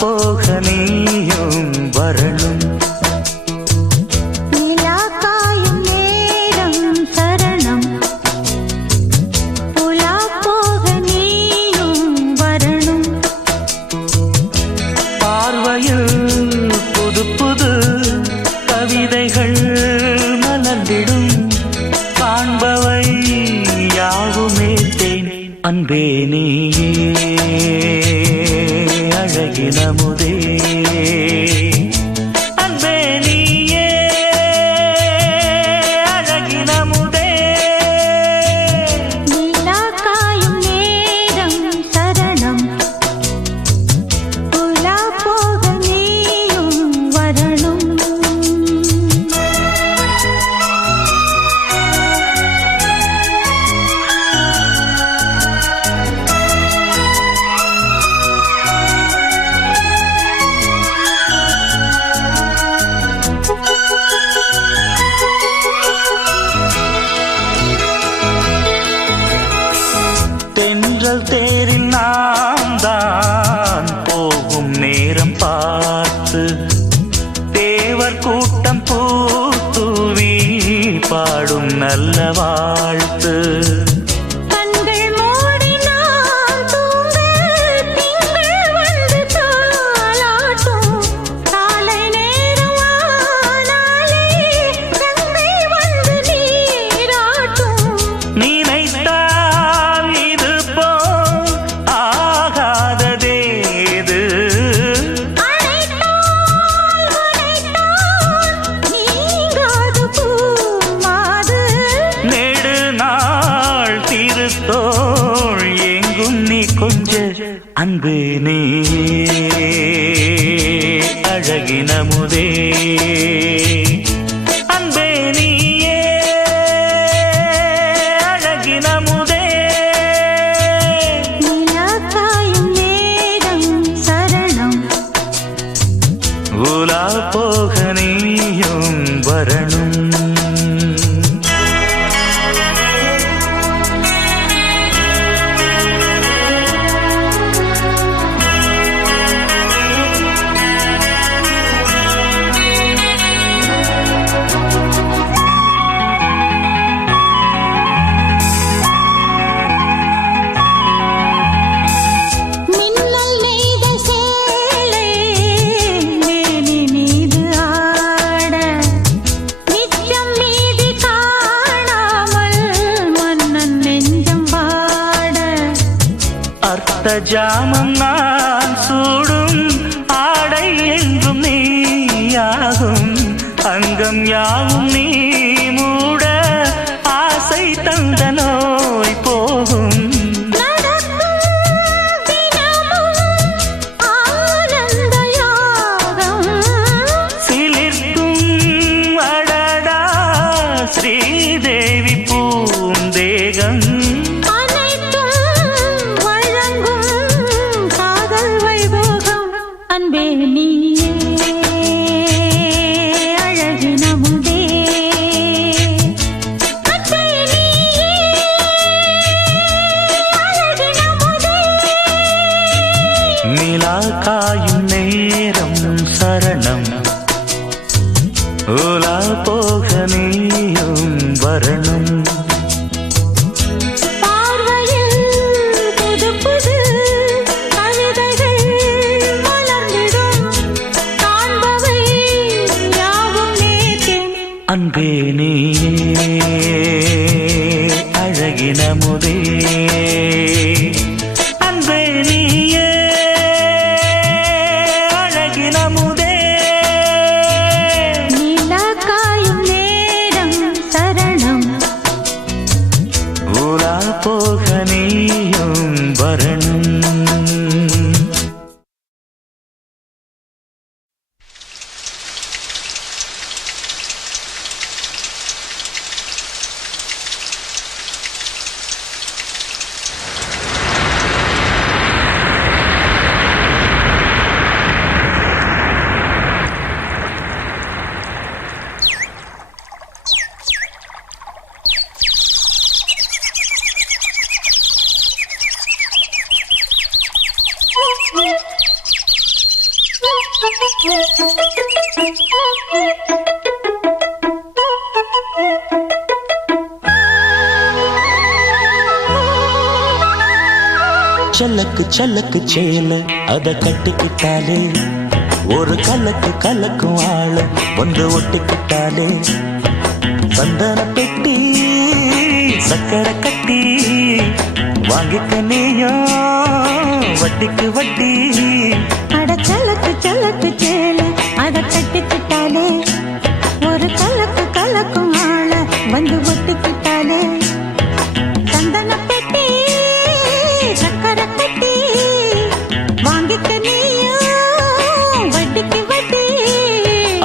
போக நீயும் வரணும். நிலா காயும் நேரம் சரணம். புலா போக நீயும் வரணும். பார்வையில் புது புது கவிதைகள் மலர்ந்திடும். காண்பவை யாவுமே தேன். அன்பே நீயே அழகினமுதே. அன்பே நீயே அழகினமுதே. நிலா காயும் நேரம் சரணம். புலா போக நீயும் வரணும். தென்றல் தேரில் நாம் தான் போகும் நேரம் பார்த்து தேவர் கூட்டம் பூத்தூவி பாடும் நல்ல வாழ்த்து. கண்கள் மூடினால் தூங்க திங்கள் வந்து தாலாட்டும். காலை நேரம் ஆனாலே கங்கை வந்து நீராட்டும். நினைத்தால் இது போல் ஆகாததேது. அழைத்தால் நீங்காது பூமாது. நெடுநாள் திருத்தோள் எங்கும் நீ கொஞ்ச. அன்பு நீ அழகினமுதே. அன்பே நீயே அழகினமுதே. நிலா காயும் நேரம் சரணம். உலா போக நீயும் வரணும். மின்னல் நெய்த சேலை மேனி மீது ஆட. நிச்சம் மீதி காணாமல் மன்னன் நெஞ்சம் வாட. அர்த்த ஜாமம் நான் சூடும் ஆடை என்றும் நீயாகும். அங்கம் யாவும் நீ மூட ஆசை தந்த நோய் போகும். நடக்கும் தினமும் ஆனந்த யாகம். சிலிர்க்கும் அடடா ஸ்ரீதேவி பூந்தேகம். அனைத்தும் வழங்கும் காதல் வைபோகம். அன்பே நீயே அழகினமுதே. அன்பே நீயே அழகினமுதே. நிலா காயும் நேரம் சரணம். உலா போக நீயும் வரணும். பார்வையில் புது புது கவிதைகள் மலர்ந்திடும். காண்பவை யாவும் நேர்த்தேன். அன்பே நீயே அழகினமுதே. அன்பே நீயே அழகினமுதே. நிலா காயும் நேரம் சரணம். உலா போக நீயும் வரணும். சல்லக்கு சல்லக்கு சேல அத கட்டிக்கிட்டாலே ஒரு கலக்கு கலக்கும் ஆள வந்து ஒட்டிக்கிட்டாலே சந்தன பெட்டி சக்கரை கட்டி வாங்கிக்க நீயும் வட்டிக்கு வட்டி. அட சலக்கு சலக்கு சேல அத கட்டிக்கிட்டாலே ஒரு கலக்கு கலக்கும் ஆள வந்து ஒட்டிக்கிட்டாலே சந்தன பெட்டி சக்கரை கட்டி வாங்கிக்க நீயும் வட்டிக்கு வட்டி.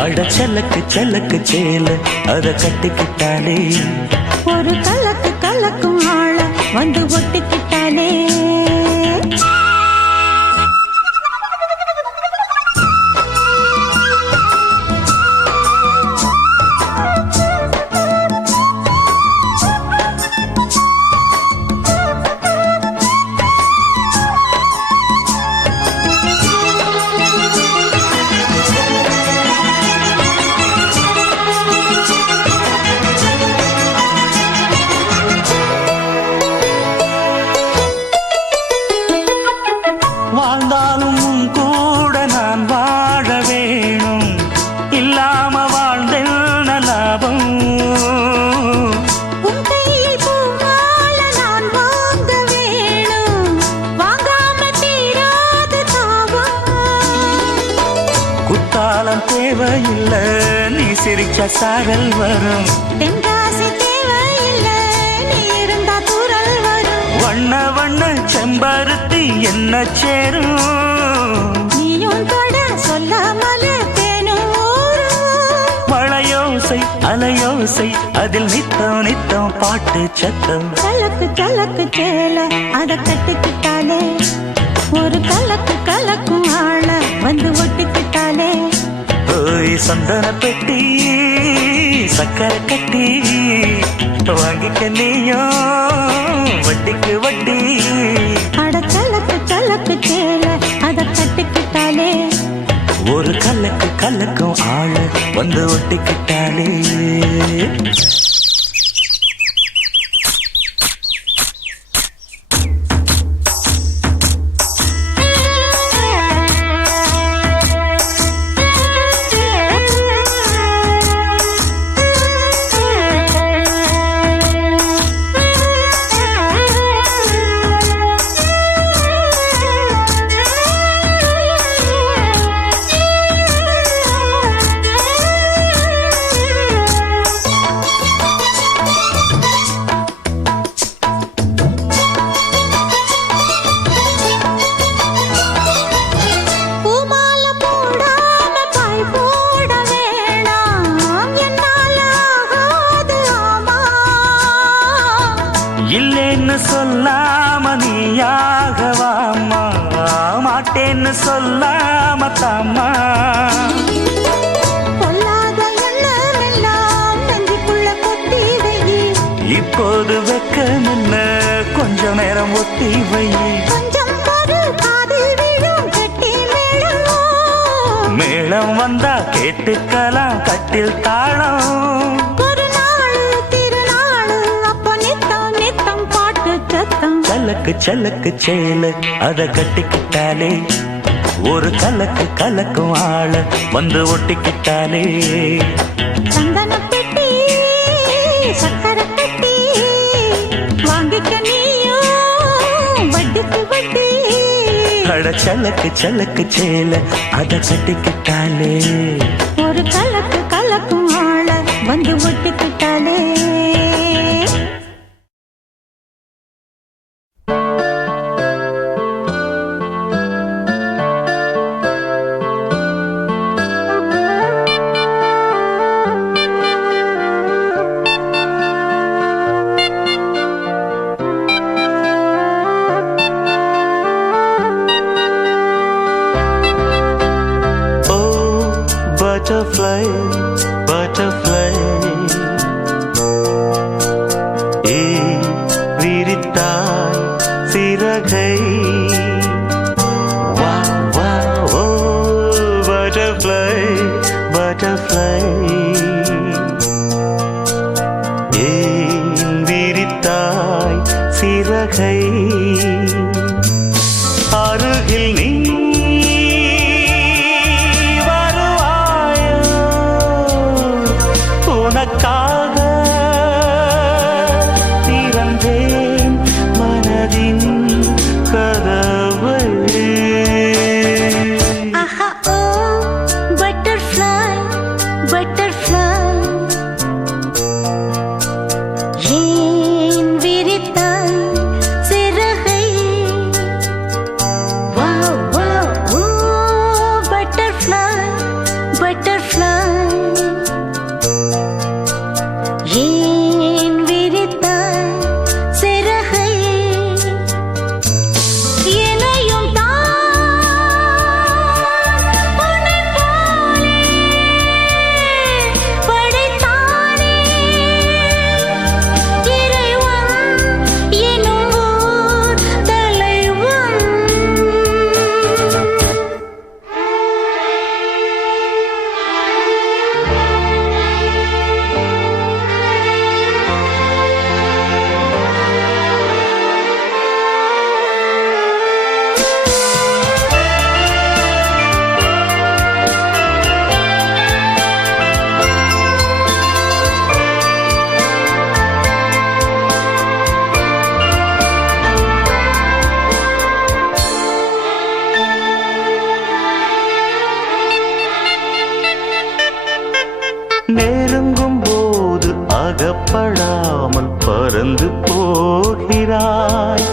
அட சல்லக்கு சல்லக்கு சேல அத கட்டிக்கிட்டாலே ஒரு கலக்கு கலக்கும் ஆள வந்து ஒட்டிக்கிட்டாலே. வாழ்ந்தாலும் கூட நான் வாழ வேணும் இல்லாம வாழ்ந்தென்ன லாபம். உன் கையில் பூமால நான் வாங்க வேணும் வாங்காம தீராத தாபம். குத்தாலம் தேவையில்லை நீ சிரிச்ச சாரல் வரும். தென்காசி தேவையில்லை நீ இருந்தா தூரல் வரும். வண்ண வண்ண செம்பருத்தி என்ன சேரும். நீயும் தொட சொல்லாமல தேனும் ஊரும். மழையோசை அலையோசை அதில் நித்தம் நித்தம் பாட்டு சத்தம். கலக்கு கலக்கு சேல அத கட்டிக்கிட்டாலே ஒரு கலக்கு கலக்கும் ஆள வந்து ஒட்டிக்கிட்டாலே. ஓய் சந்தன பெட்டி சக்கரை கட்டி வாங்கிக்க நீயும் வட்டிக்கு வட்டி. அட கலக்கு கலக்கு சேல அத கட்டிக்கிட்டாலே ஒரு கலக்கு கலக்கும் ஆள வந்து ஒட்டிக்கிட்டாலே. இல்லேன்னு சொல்லாம நீயாகவாமா மாட்டேன்னு சொல்லாம தாமா. பொல்லாத எண்ணமெல்லாம் நெஞ்சுக்குள்ள கொட்டி வை. இப்போது வெக்கமில்ல கொஞ்ச நேரம் ஒத்தி வை. கொஞ்சம் ஒரு காதில் விழும் கட்டி மேளம். மேளம் வந்தா கேட்டுக்கலாம் கட்டில் தாளம். ஒரு நாள் திருநாள் அப்ப நித்தம் நித்தம் பாட்டு சத்தம். சலக்கு சலக்கு சேல அத கட்டிக்கிட்டாலே ஒரு கலக்கு கலக்கும் ஆள வந்து ஒட்டிக்கிட்டாலே. சந்தன பெட்டி சக்கரை கட்டி வாங்கிக்க நீயும் வட்டிக்கு வட்டி. அட சலக்கு சலக்கு சேல அத கட்டிக்கிட்டாலே ஒரு கலக்கு கலக்கும் ஆள வந்து ஒட்டிக்கிட்டாலே. Butterfly, butterfly, விரித்தாய் சிறகை. வா வா ஓ butterfly. பட்டர்ஃப்ளை பட்டர்ஃப்ளை ஏன் விரித்தாய் சிறகை அருகில் நீ வருவாயோ உனக்காக திறந்தேன் மனதின் கதவை ஆஹா ஓ பட்டர்ஃப்ளை பட்டர்ஃப்ளை ஏன் விரித்தாய் சிறகை வாவ் வாவ் ஓ பட்டர்ஃப்ளை பட்டர்ஃப்ளை ஏன் விரித்தாய் சிறகை என்னையும் உன்னைப் போலே படைத்தானே இறைவன் எனும் ஓர் தலைவன். நெருங்கும் போது அகப்படாமல் பறந்து போகிறாய்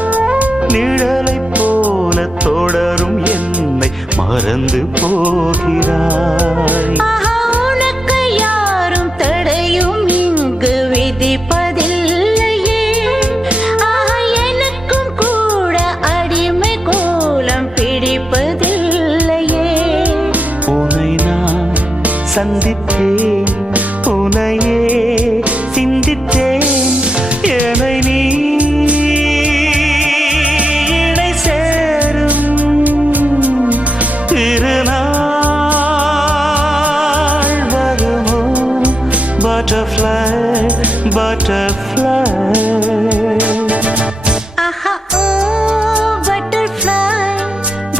நிழலைப் போல தொடரும் என்னை மறந்து போகிறாய் ஆஹா உனக்கு யாரும் தடையும் இங்கு விதிப்பதில்லையே ஆஹா எனக்கும் கூட அடிமை கோலம் பிடிப்பதில்லையே உன்னை நான் சந்தித்தேன் உன்னையே சிந்தித்தேன் என்னை நீ இணை சேரும் திருநாள் வருமோ பட்டர்ஃப்ளை பட்டர்ஃப்ளை ஆஹா ஓ பட்டர்ஃப்ளை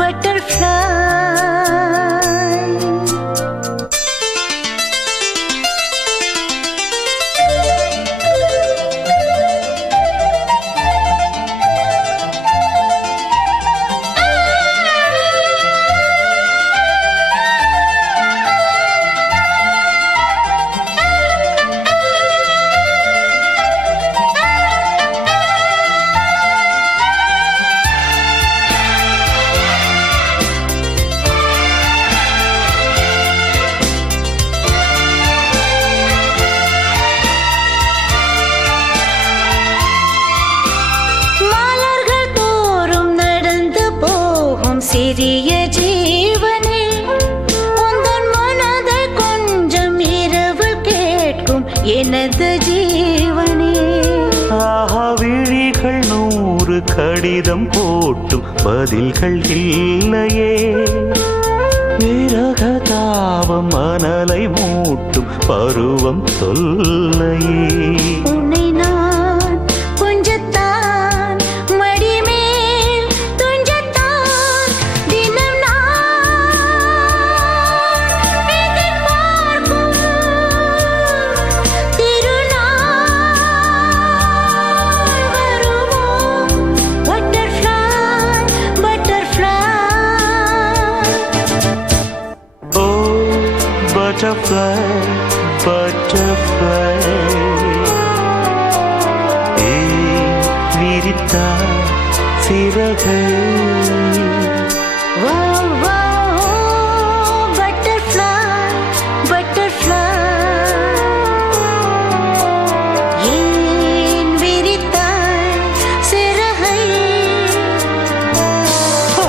பட்டர்ஃப்ளை மலர்கள் தோறும் நடந்து போகும் சிறிய ஜீவனே உந்தன் மனதை கொஞ்சம் இரவு கேட்கும் எனது ஜீவனே ஆஹா விழிகள் 100 கடிதம் போட்டும் பதில்கள் இல்லையே விரக தாபம் மணலை மூட்டும் பருவம் தொல்லையே உன்னை நான் கொஞ்சத்தான் மடிமேல் துஞ்சத்தான் தினம் நான் எதிர்பார்க்கும் திருநாள் வருமோ பட்டர்ஃப்ளை பட்டர்ஃப்ளை ஓ பட்டர்ஃப்ளை பட்டர்ஃப்ளை விரித்தாய் சிறகை வாவ் வாவ் பட்டர்ஃப்ளை பட்டர்ஃப்ளை ஏன் விரித்தாய் சிறகை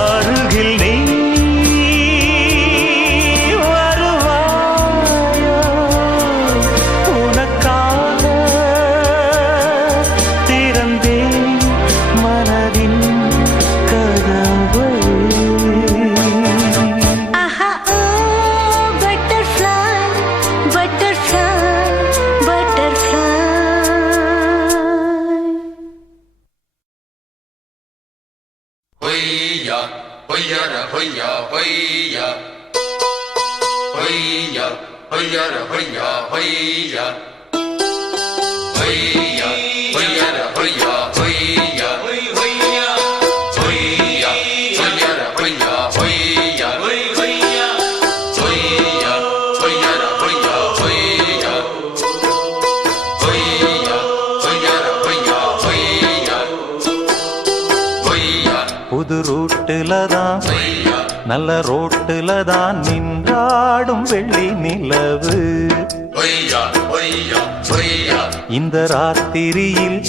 அருகில் நீ வருவாயோ உனக்காக திறந்தேன் மனதின் கதவை புது ரூட்டுல தான் நல்ல ரோட்டுல தான் நின்றாடும் வெள்ளி நிலவு. இந்த ராத்திரியில்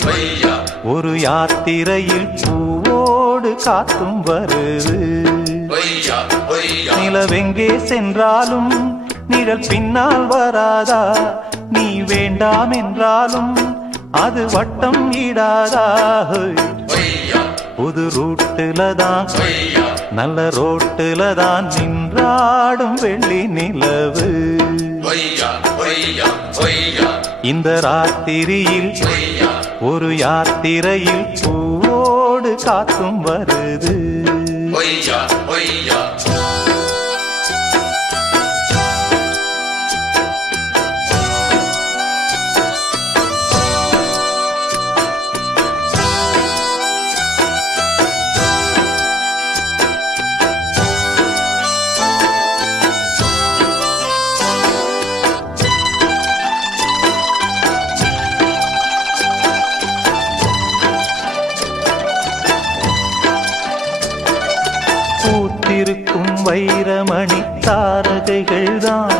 ஒரு யாத்திரையில் பூவோடு காத்தும் வருது. நிலவெங்கே சென்றாலும் நிழல் பின்னால் வராதா? நீ வேண்டாம் என்றாலும் அது வட்டம் இடாதா? புது ரூட்டுல தான் நல்ல ரோட்டுல தான் நின்றாடும் வெள்ளி நிலவு. இந்த ராத்திரியில் ஒரு யாத்திரையில் பூவோடு காத்தும் வருது. பூத்திருக்கும் வைரமணி தாரகைகள் தான்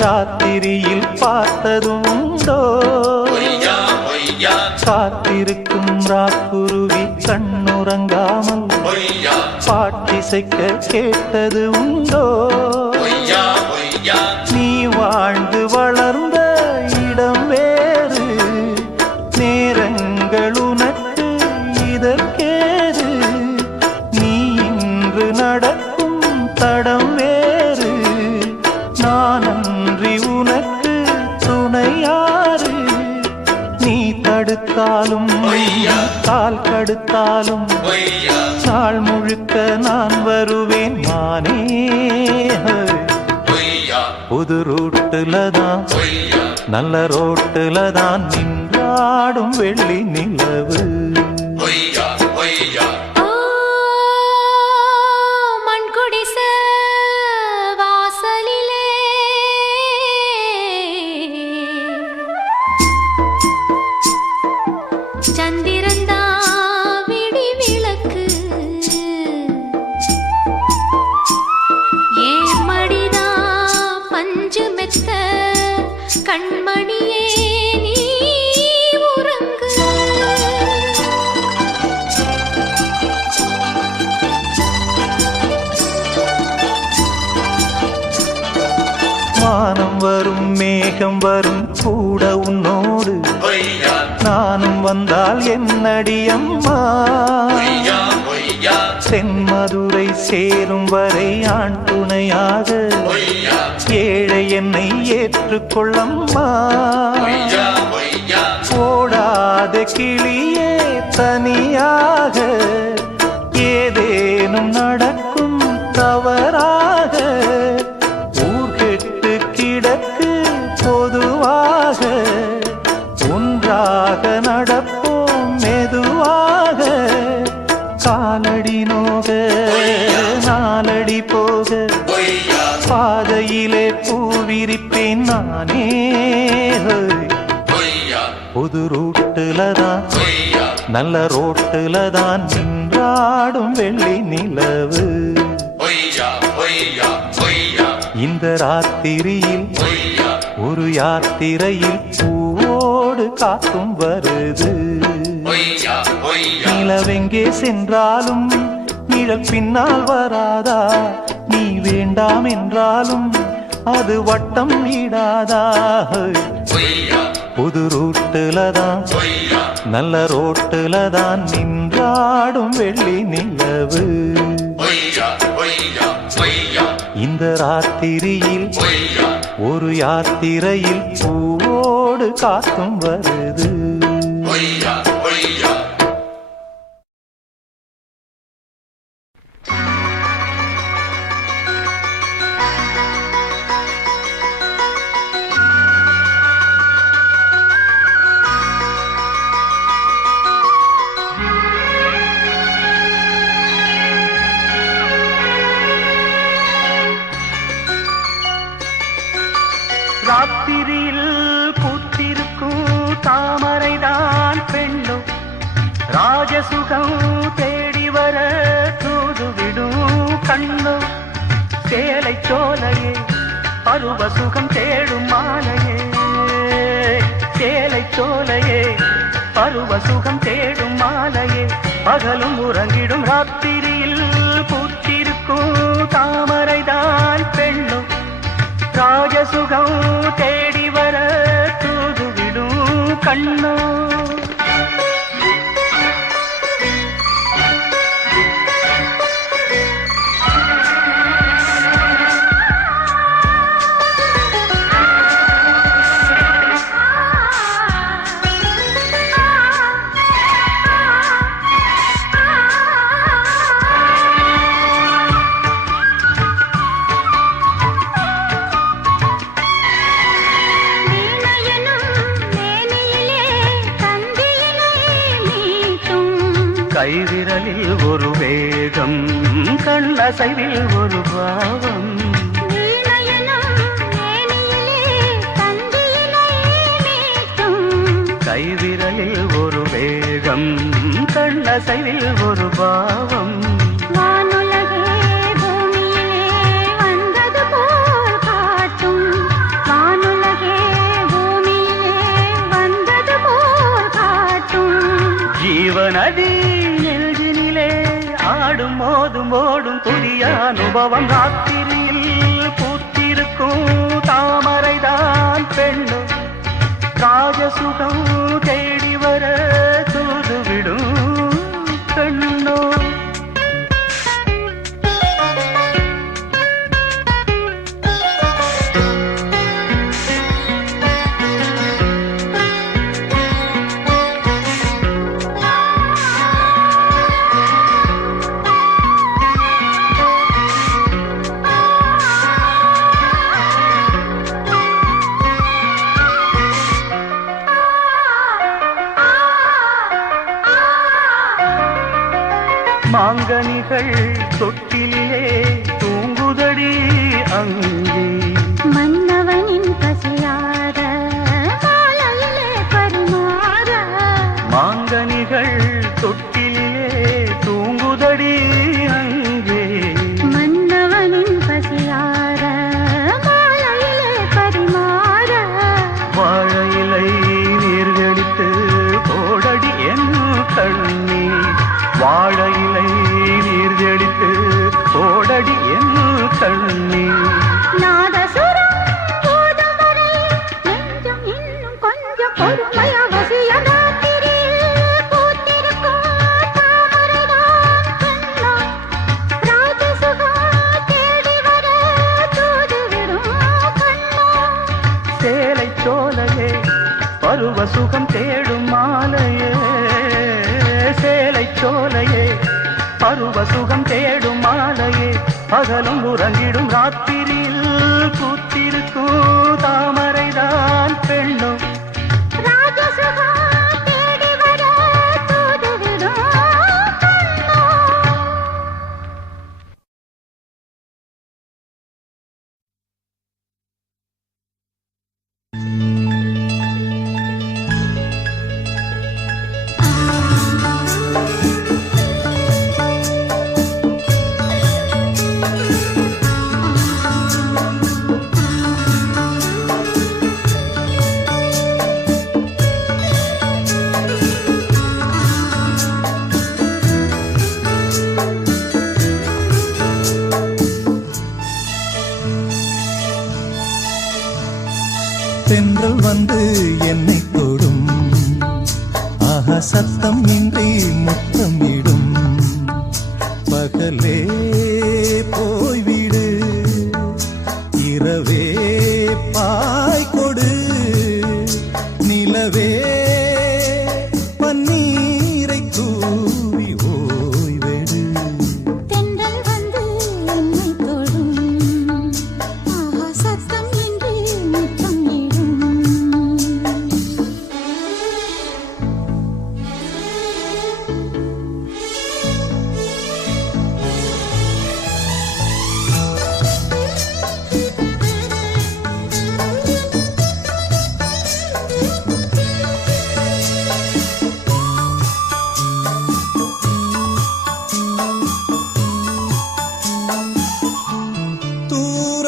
ராத்திரியில் பார்த்ததும் உண்டோ? காத்திருக்கும் ராக்குருவி கண்ணுறங்காமல் பாட்டிசைக்க கேட்டது உண்டோ? நீ வாழ்ந்து வளர்ந்த இடம் வேறு, நேரங்கள் உனக்கு இதற்கேது. நீ இன்று நடக்கும் தடம் வேறு, நான் அன்றி உனக்கு துணையாறு. நீ தடுத்தாலும் கால் கடுத்தாலும் நாள் முழுக்க நான் வருவேன் மானே. புது ரூட்டுல தான் நல்ல ரோட்டுல தான் நின்றாடும் வெள்ளி நிலவு. கண்மணியே நீ உறங்கு. வானம் வரும் மேகம் வரும் கூட உன்னோடு நானும் வந்தால் என்னடி அம்மா? தென்மதுரை சேரும் வரை ஆண் துணையாக ஏழை என்னை ஏற்றுக்கொள்ளம்மா. ஓடாத கிளியே தனியாக ஏதேனும் நடக்கும் தவறாக. ஊர்கெட்டு கிடக்கு பொதுவாக, ஒன்றாக நடப்போம் மெதுவாக. காலடி நோக நாலடி போக பாதையிலே பூவிரிப்பேன் நானே. புது ரூட்டுல தான் நல்ல ரோட்டுல தான் நின்றாடும் வெள்ளி நிலவு. இந்த ராத்திரியில் ஒரு யாத்திரையில் பூவோடு காத்தும் வருது. நிலவெங்கே சென்றாலும் நிழல் பின்னால் வராதா? நீ வேண்டாம் என்றாலும் அது வட்டம் இடாதா? புது ரூட்டுல தான் நல்ல ரோட்டுல தான் நின்றாடும் வெள்ளி நிலவு. இந்த ராத்திரியில் ஒரு யாத்திரையில் பூவோடு காத்தும் வருது. ராத்திரியில் பூத்திருக்கும் தாமரைதான் பெண்ணோ ராஜசுகம் தேடி வர தூதுவிடும் கண்ணோ சேலை சோலையே பருவ சுகம் தேடும் மாலையே சேலை சோலையே பருவ சுகம் தேடும் மாலையே பகலும் உறங்கிடும் ராத்திரியில் பூத்திருக்கும் தாமரைதான் பெண்ணோ ராஜசுகம் தேடி வர தூதுவிடும் கண்ணோ கைவிரலில் ஒரு வேகம் கண்ணசைவில் ஒரு பாவம் கைவிரலில் ஒரு வேகம் கண்ணசைவில் ஒரு பாவம் ஜீவநதி நெஞ்சினிலே ஆடும் மோதும் ஓடும் புதிய அனுபவம் ராத்திரியில் பூத்திருக்கும் தாமரைதான் பெண்ணோ ராஜசுகம் தேடி வர தூதுவிடும் கண்ணோ மாங்கனிகள் தொட்டிலே தூங்குதடி அங்கே மன்னவனின் பசியார மாலையிலே பரிமாற மாங்கனிகள் தொட்டிலே தூங்குதடி அங்கே மன்னவனின் பசியார மாலையிலே பரிமாற வாழையிலை நீர்கடித்து போடடி என் கண்ணி வாழையிலை நீர்கடித்து போடடி என் கண்ணி நாதசுரம் போதும் வரை நெஞ்சம் இன்னும் கொஞ்சம் பொறுமைய வசிய ராத்திரியில் பூத்திருக்கும் தாமரைதான் கண்ணா ராஜசுகம் தேடி வர தூதுவிடும் கண்ணா சேலை சோலையே பருவ சுகம் தேடும் மாலையே சேலை சோலையே பருவ சுகம் தேடும் மாலையே பகலும் உறங்கிடும் ராத்திரியில் பூத்திருக்கும் தாமரைதான் பெண்ணோ ராஜசுகம் தேடி வர தூதுவிடும் கண்ணா தென்றல் வந்து என்னை தொடும் ஆஹா சத்தம் இன்றி முத்தமிடும் பகலே போய்விடு இரவே பாய் கொடு நிலவே பன்னீரை தூவி ஓய்வெடு தென்றல் வந்து என்னை தொடும் ஆஹா சத்தம் இன்றி முத்தமிடும்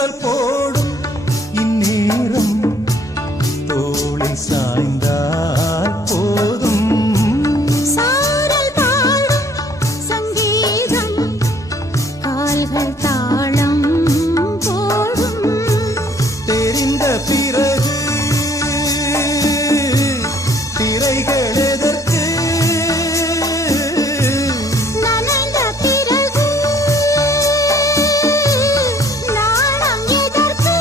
தூரல் போடும் இந்நேரம் தோளில் சாய்ந்தால் போதும். சாரல் பாடும் சங்கீதம் கால்கள் தாளம் போடும். தெரிந்த பிறகு திரைகள் எதற்கு? நனைந்த பிறகு நாணம் எதற்கு?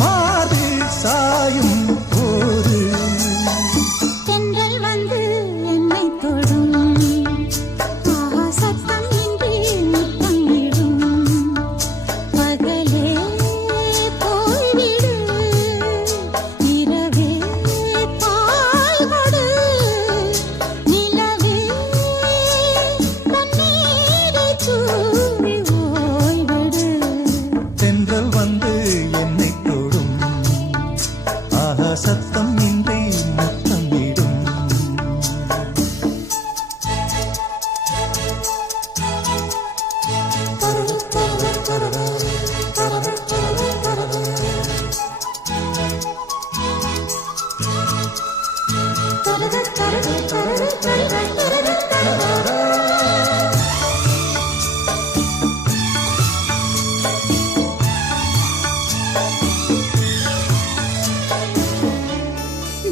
மார்பில் சாயும் போது தென்றல் வந்து என்னை தொடும். ஆஹா சத்தம் இன்றி முத்தமிடும். பகலே போய்விடு இரவே பால் கொடு. நிலவே தண்ணீரை தூவி ஓய்விடு. தென்றல் வந்து என்னை தொடும். ஆஹா சத்தம் இன்றி முத்தமிடும்.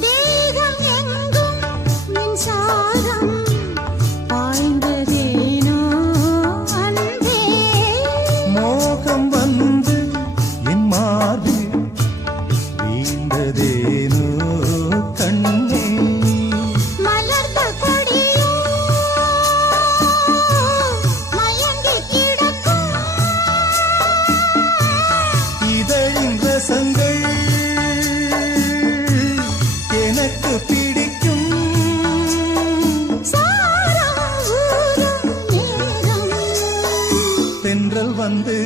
தேகம் எங்கும் மின்சாரம் பாய்ந்ததேனோ அன்பே. மோகம் வந்து என் மார்பில் வீழ்ந்ததேனோ கண்ணே. மலர்ந்த கொடியோ மயங்கி கிடக்கும். இதழின் ரசங்கள் எனக்கு பிடிக்கும். சாரம் ஊறும் நேரம். தென்றல் வந்து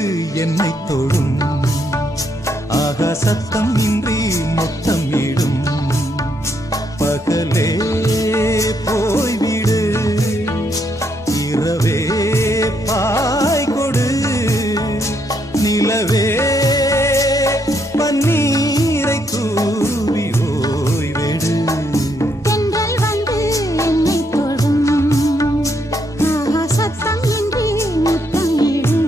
என்னை தொடும். ஆகா சத்தம் இன்றி முத்தமிடும். பகலே போய்விடு இரவே பாய் கொடு. நிலவே பன்னீரை தூவி ஓய்விடு. தென்றல் வந்து என்னை தொடும். ஆஹா சத்தம் இன்றி முத்தமிடும்.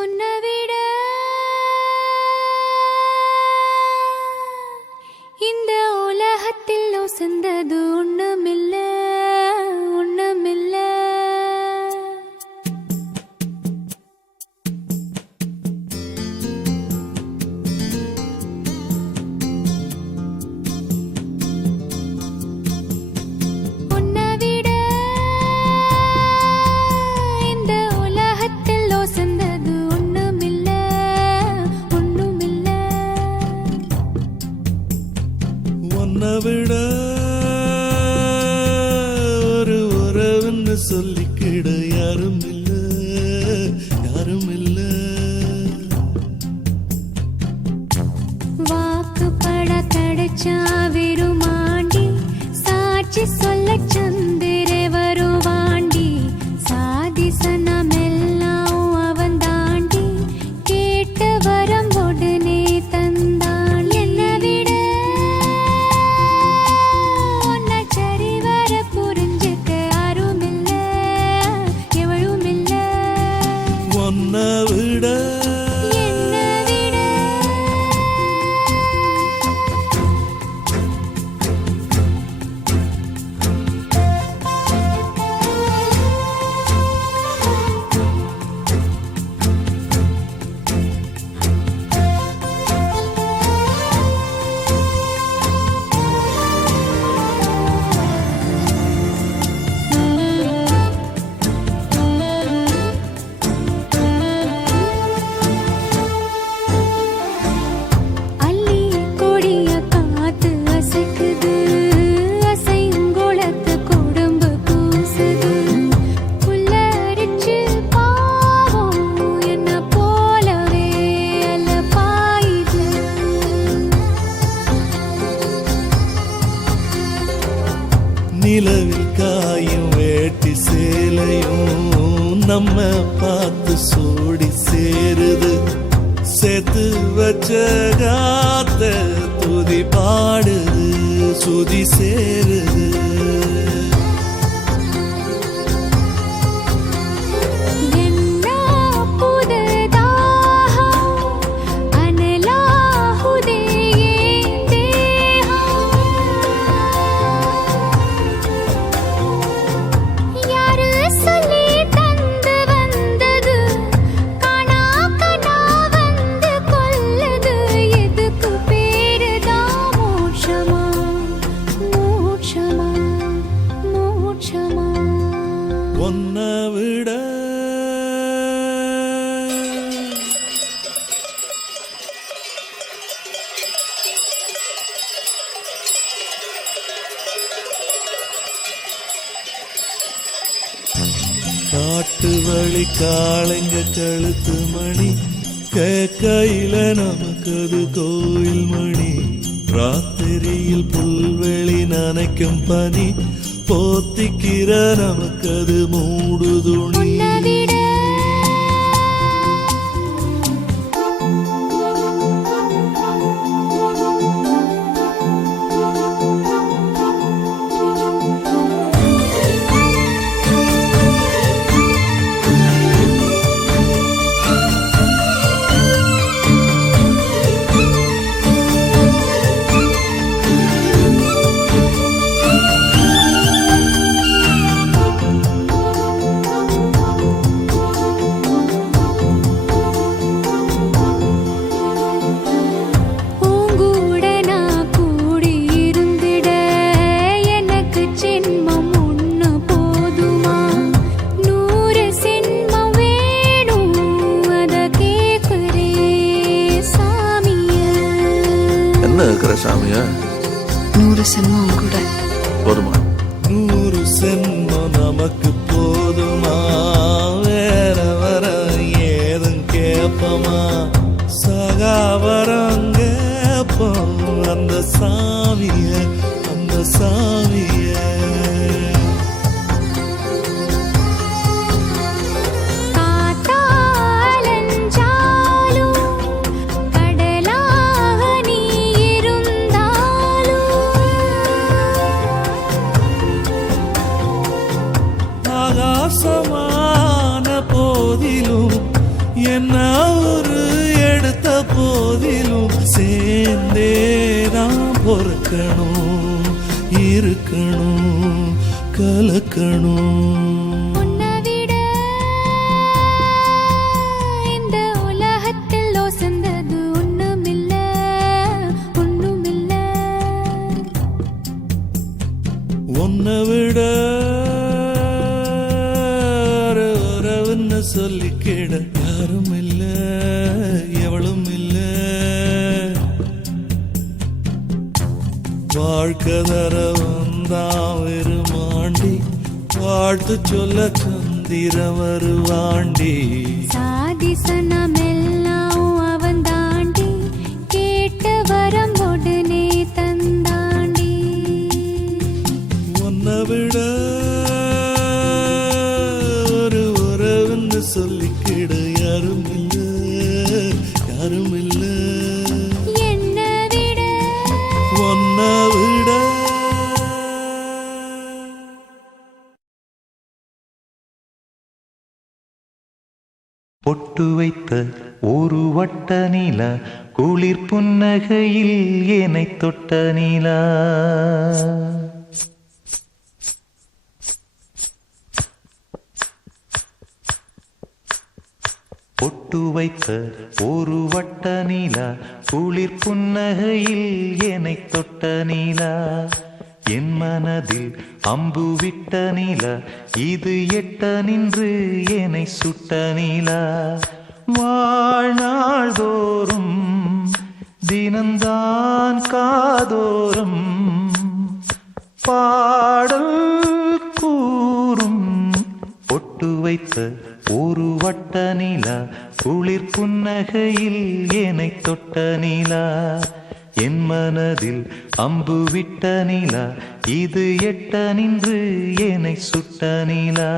உன்னை விட இந்த உலகத்தில் உசந்தது ஒண்ணுமில்ல ஒண்ணுமில்ல. உன்னை விட இந்த உலகத்தில் உசந்தது ஒண்ணுமில்ல ஒண்ணுமில்ல. உன்னை விட ஒரு உறவுன்னு சொல்லிக்கிட யாரும் இல்ல யாரும் இல்ல. வாக்குப்பட கிடைச்சா விருமாண்டி சாட்சி சொல்ல சந்திரே வருவாண்டி. சாதி சனமெல்லாம் அவன் தாண்டி கேட்டு வரம் உடனே தந்தான். என்னை விட உன்னை சரிவர புரிஞ்சுக்க யாரும் இல்ல எவளும் இல்ல. உன்னை விட என்னை விட நம்ம பார்த்து சோடி சேருது சேர்த்து வச்ச காத்த துதி பாடுது சுதி சேருது ஒன்ன விட காட்டு வழி காளைங்க கழுத்து மணி கேக்கையில நமக்கு அது கோயில் மணி ராத்திரியில் புல்வெளி நனைக்கும் பனி போத்திக்கிற நமக்கு அது மூடு துணி இருக்கிற சாமியா 100 சென்மம் கூட போதுமா 100 சென்மம் நமக்கு போதுமா வேற வர ஏதும் கேப்பமா சகாவரம் கேப்போம் அந்த சாமிய ஆகாசமான போதிலும் என்ன ஒரு எடுத்த போதிலும் சேர்ந்தேதான் பொறுக்கணும் இருக்கணும் கலக்கணும் உன்னை விட சொல்லிக்கிட யாரும் இல்ல எவளும் இல்ல வாழ்க்கை தர வந்தான் வெறுமாண்டி வாழ்த்து சொல்ல சந்திர வருவாண்டி சாதி சனமெல்லாம் அவன் தாண்டி கேட்ட வரம் உடனே தந்தாண்டி உன்னை விட சொல்லிக்கிட யாரும் இல்ல என்ன விட ஒன்ன விட பொட்டு வைத்த ஒரு வட்ட நீலா குளிர் புன்னகையில் ஏனை தொட்ட நீலா பொட்டு வைத்த ஒரு வட்ட நீலா குளிர் புன்னகையில் ஏனை தொட்ட நீலா என் மனதில் அம்பு விட்ட நீலா இது எட்ட நின்று ஏனை சுட்ட நீலா வாழ்நாள் தோறும் தினந்தான் காதோறும் பாடல் கூறும் பொட்டு வைத்த ஒரு வட்ட நீலா குளிர் புன்னகையில் ஏனை தொட்ட நீலா என் மனதில் அம்பு விட்ட நீலா இது எட்ட நின்று ஏனை சுட்ட நீலா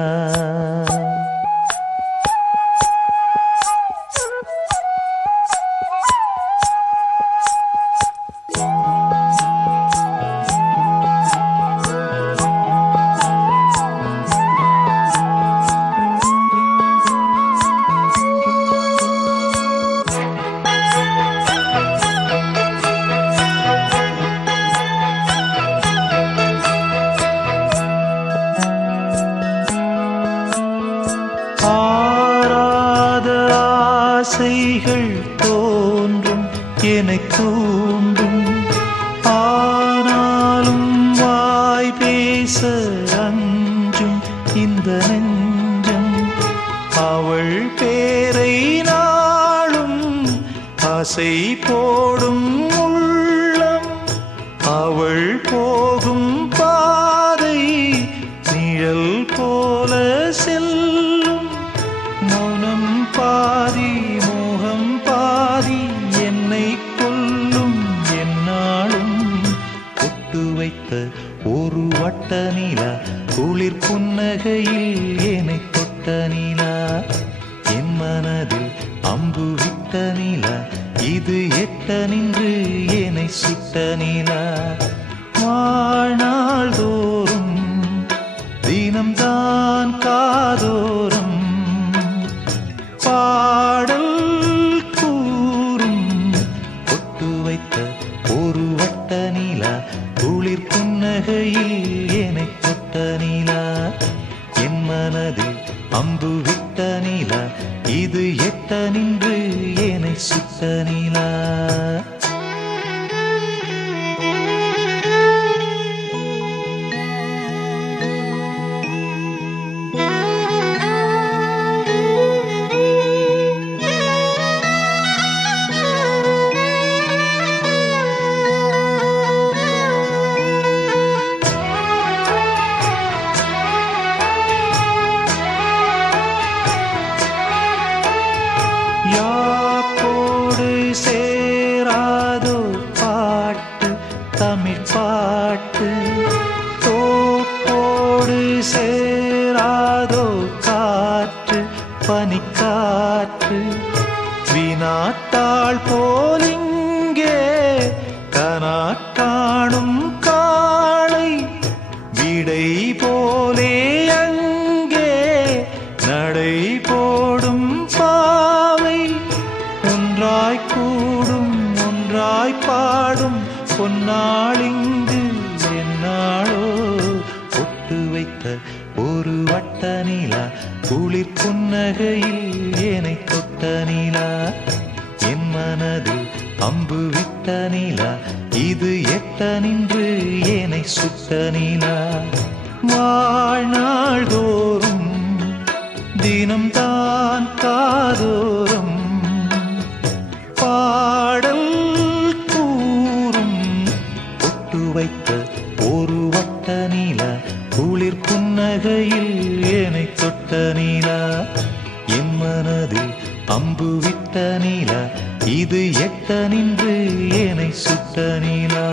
ஆசைகள் தோன்றும் என்னை தூண்டும் ஆனாலும் வாய் பேச அஞ்சும் இந்த நெஞ்சம் அவள் பேரை நாளும் ஆசை போடும் உள்ளம் அவள் போகும் பாதை நிழல் போல செல்லும் மௌனம் பாதி மோகம் பாதி என்னை கொல்லும் என்னாலும் பொட்டு வைத்த ஒரு வட்ட நிலா குளிர் புன்னகையில் என்னை தொட்ட நிலா என் மனதில் அம்பு விட்ட நிலா இது எட்ட நின்று என்னை சுட்ட நிலா வாழ்நாள் தோறும் தினம்தான் காதோறும் பாடல் கூறும் பொட்டு வைத்த ஒரு வட்ட நிலா குளிர் புன்னகையில் என்னை தொட்ட நிலா என் மனதில் அம்பு விட்ட நிலா இது எட்ட நின்று என்னை சுட்ட நிலா யாக்கோடு சேராதோ பாட்டு தமிழ் பாட்டு தோப்போடு சேராதோ காற்று பனிக்காற்று வினாத்தாள் போலிங்கே கனா காணும் காளை விடை போலே அங்கே நடை போடும் பாவை ஒன்றாய் கூடும் ஒன்றாய் பாடும் பொன்னாளிங்கு என்னாளோ பொட்டு வைத்த ஒரு வட்ட நிலா குளிர் புன்னகையில் என்னை தொட்ட நிலா என் மனதில் அம்பு விட்ட நிலா இது எட்ட நின்று என்னை சுட்ட நிலா வாழ்நாள் தோறும் தினம்தான் காதோறும் பாடல் கூறும் பொட்டு வைத்த ஒரு வட்ட நிலா குளிர் புன்னகையில் என்னை தொட்ட நிலா என் மனதில் அம்பு விட்ட நிலா இது எட்ட நின்று என்னை சுட்ட நிலா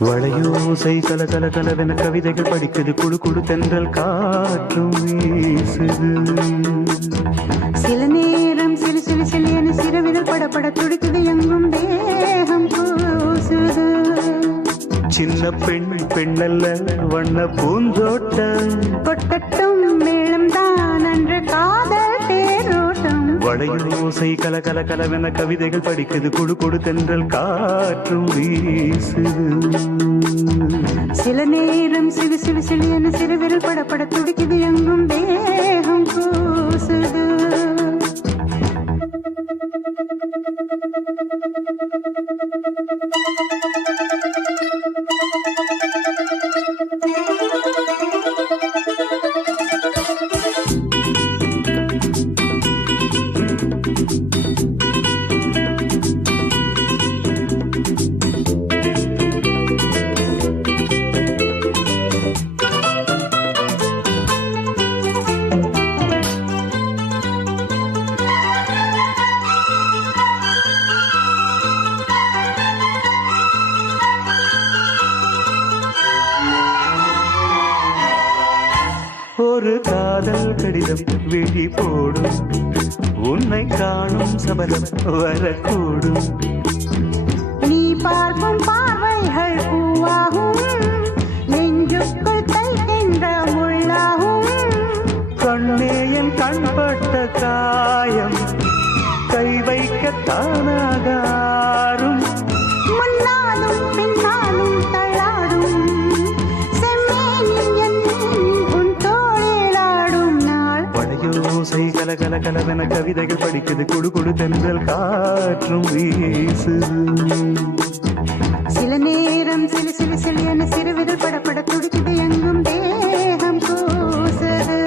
வளையோசை கல கல கலவென கவிதைகள் படிக்குது குடு குடு தென்றல் காற்றும் வீசுது சில நேரம் சிலு சிலு சிலியனு சிறுவிரல் படப்பட துடிக்குது எங்கும் தேகம் கூசுது சின்ன பெண் பெண்ணல்ல வண்ண பூந்தோட்டம் கொட்டட்டும் மேளம் தான் அன்று காதல் தேரோட்டம் வளையோசை கல கல கலவென கவிதைகள் படிக்குது குடு குடு தென்றல் காற்றும் வீசுது சில நேரம் சிலு சிலு சிலியனு சிறுவிரல் படப்பட துடிக்குது எங்கும் தேகம் கூசுது ஒரு காதல் கடிதம் விழி போடும் உன்னை காணும் சபலம் வரக்கூடும் கலவென கவிதைகள் படிக்குது குடு குடு தென்றல் காற்றும் வீசுது சில நேரம் சிலு சிலு சிலு என சிறுவிரல் படப்பட துடிக்குது எங்கும் தேகம் கூசுது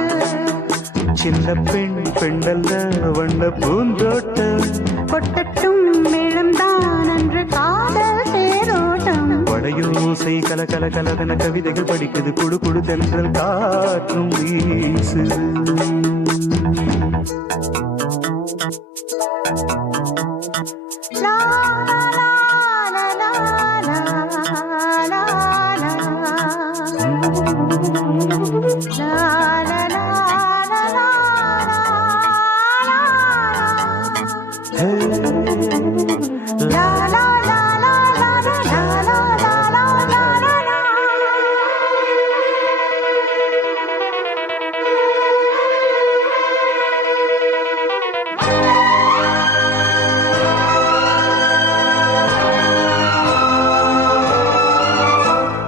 சின்ன பெண் பெண்டல்ல வண்ண பூந்தோட்டம் கொட்டட்டும் மேளம்தான் அன்று காதல் தேரோட்டம் வடையோசை கலவென கவிதைகள் படிக்குது குடு குடு தென்றல் காற்றும் வீசுது லா லா லா லா லா லா லா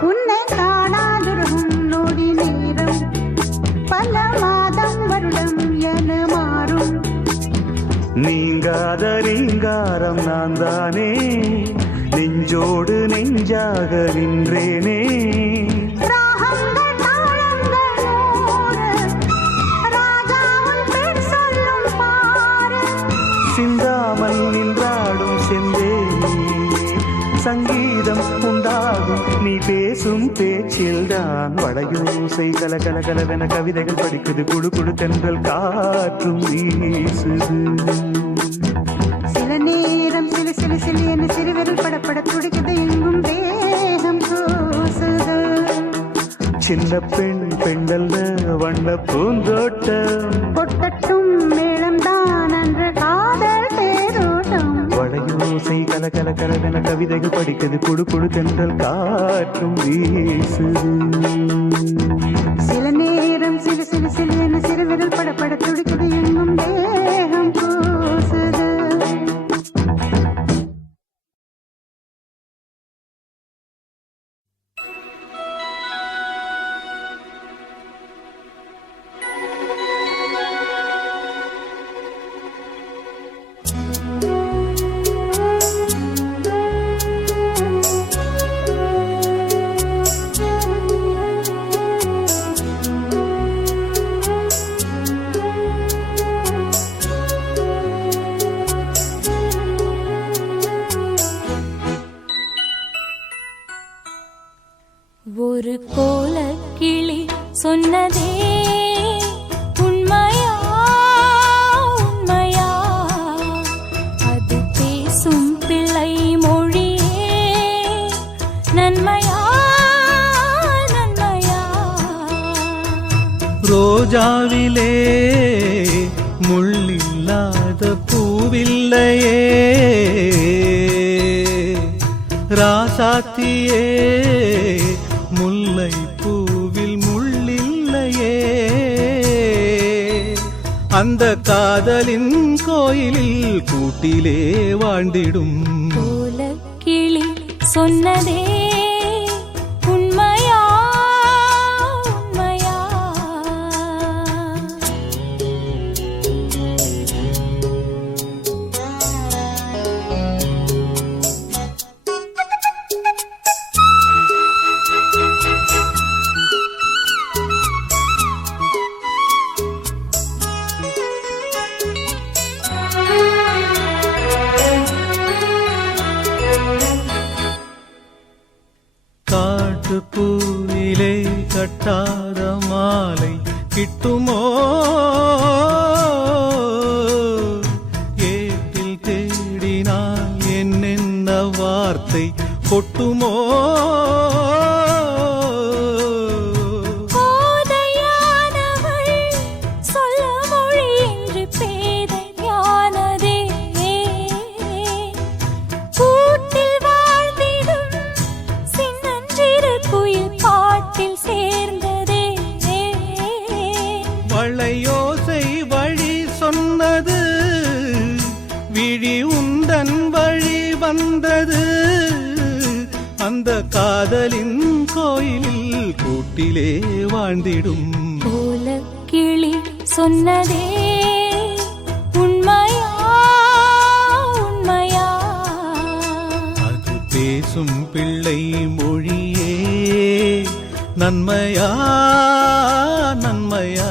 உன்னை காணாதிருக்கும் நொடி நேரம் பல மாதம் வருடம் என மாறும் நீங்காத ரீங்காரம் நான் தானே நெஞ்சோடு நெஞ்சாக நின்றேனே ராகங்கள் தாளங்கள் நூறு ராஜாவும் பேர் சொல்லும் பாரு சிந்தாமல் நின்றாடும் செந்தேனே சங்கீதம் உண்டாகும் நீ பேசும் பேச்சில்தான் வடையோசை கலவென கவிதைகள் படிக்குது குடு குடு தென்றல் காற்றும் வீசுது சில நேரம் சிலு சிலு சிலு என சிறுவிரல் படப்பட துடிக்குது எங்கும் தேகம் கூசுது சின்ன பெண் பெண்டல்ல வண்ண பூந்தோட்டம் கொட்டட்டும் மேளம்தான் அன்று காதல் தேரோட்டம் வடையோசை கலவென கவிதைகள் படிக்குது குடு குடு தென்றல் காற்றும் வீசுது சில நேரம் சிலு சிலு சிலு என சிறுவிரல் படப்பட துடிக்குது எங்கும் தேகம் கூசுது ஒரு கோலக்கிளி சொன்னதே உண்மையா உண்மையா அது பேசும் பிள்ளை மொழியே நன்மையா நன்மையா ரோஜாவிலே முள்ளில்லாத பூவில்லையே ராசாத்தியே முல்லை பூவில் முள்ளில்லையே அந்த காதலின் கோயிலில் கூட்டிலே வாழ்ந்திடும் கோலக்கிளி சொன்னதே உண்மையா உண்மையா காட்டுப்பூவிலே கட்டாத மாலை கிட்டுமோ ஏட்டில் தேடினால் என்னென்ன வார்த்தை கொட்டுமோ கோதையானவள் சொல்ல மொழி என்று பேதையானதே கூட்டில் வாழ்ந்திடும் சின்னஞ்சிறு குயில் பாட்டில் சேர்ந்ததே வளையோசை வழி சொன்னது விழி உந்தன் வழி வந்தது அந்த காதலின் கோயிலில் கூட்டிலே வாழ்ந்திடும் கோலக்கிளி சொன்னதே பேசும் பிள்ளை மொழியே நன்மையா நன்மையா?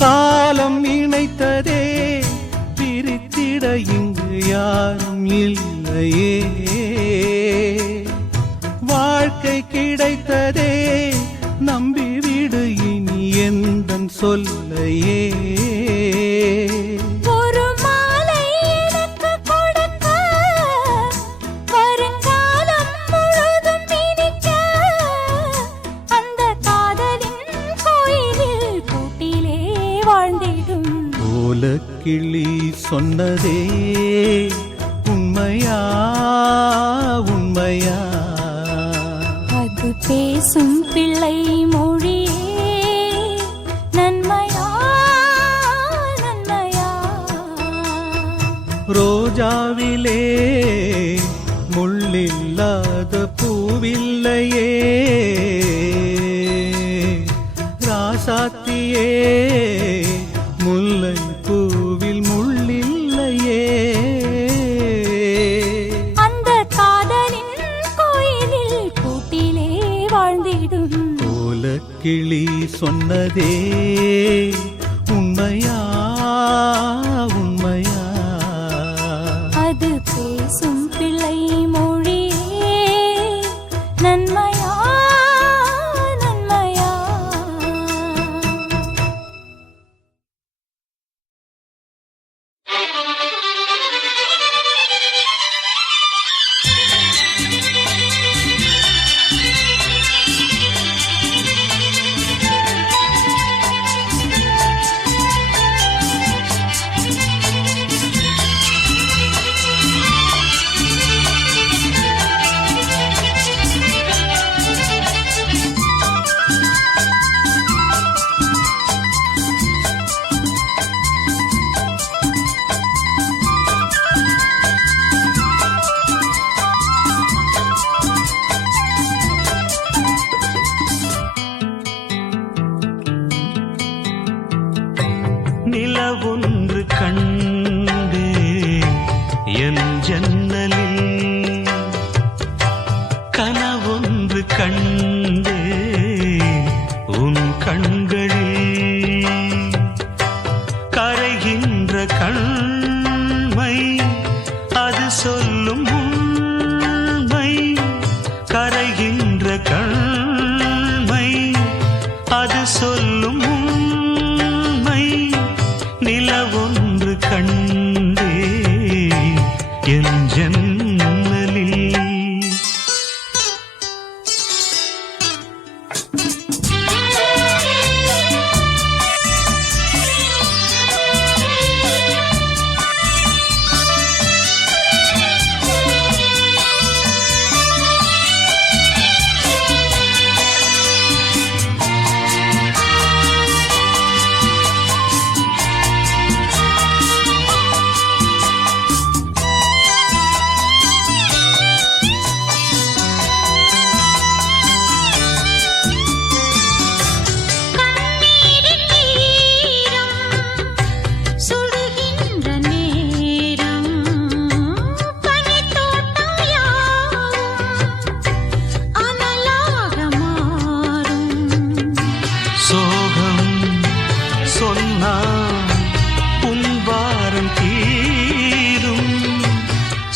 காலம் இணைத்ததே பிரித்திட இங்கு யாரும் இல்லையே, வாழ்க்கை கிடைத்ததே நம்பிவிடு இனி எந்தன் சொல்லையே. கிளி சொன்னதே உண்மையா உண்மையா? அது பேசும் பிள்ளை மொழியே நன்மையா நன்மையா? ரோஜாவிலே முள்ளில்லாத பூவில்லையே, ராசாத்தியே முல்லை பூவில் முள்ளில்லையே. அந்த காதலின் கோயிலில் கூட்டிலே வாழ்ந்திடும் கோலக்கிளி சொன்னதே உண்மையா உண்மையா? அது பேசும் பிள்ளை மொழியே நன்மையா நன்மையா? நிலவொன்று கண்டு என் ஜன்னலில், கனவொன்று கண்டு உன் கண்களில், கரைகின்ற கண்மை அது சொல்லும் உண்மை, கரைகின்ற கண்மை அது சொல்லும் உண்மை. நிலவொன்று கண்டே என் ஜன்னலில்.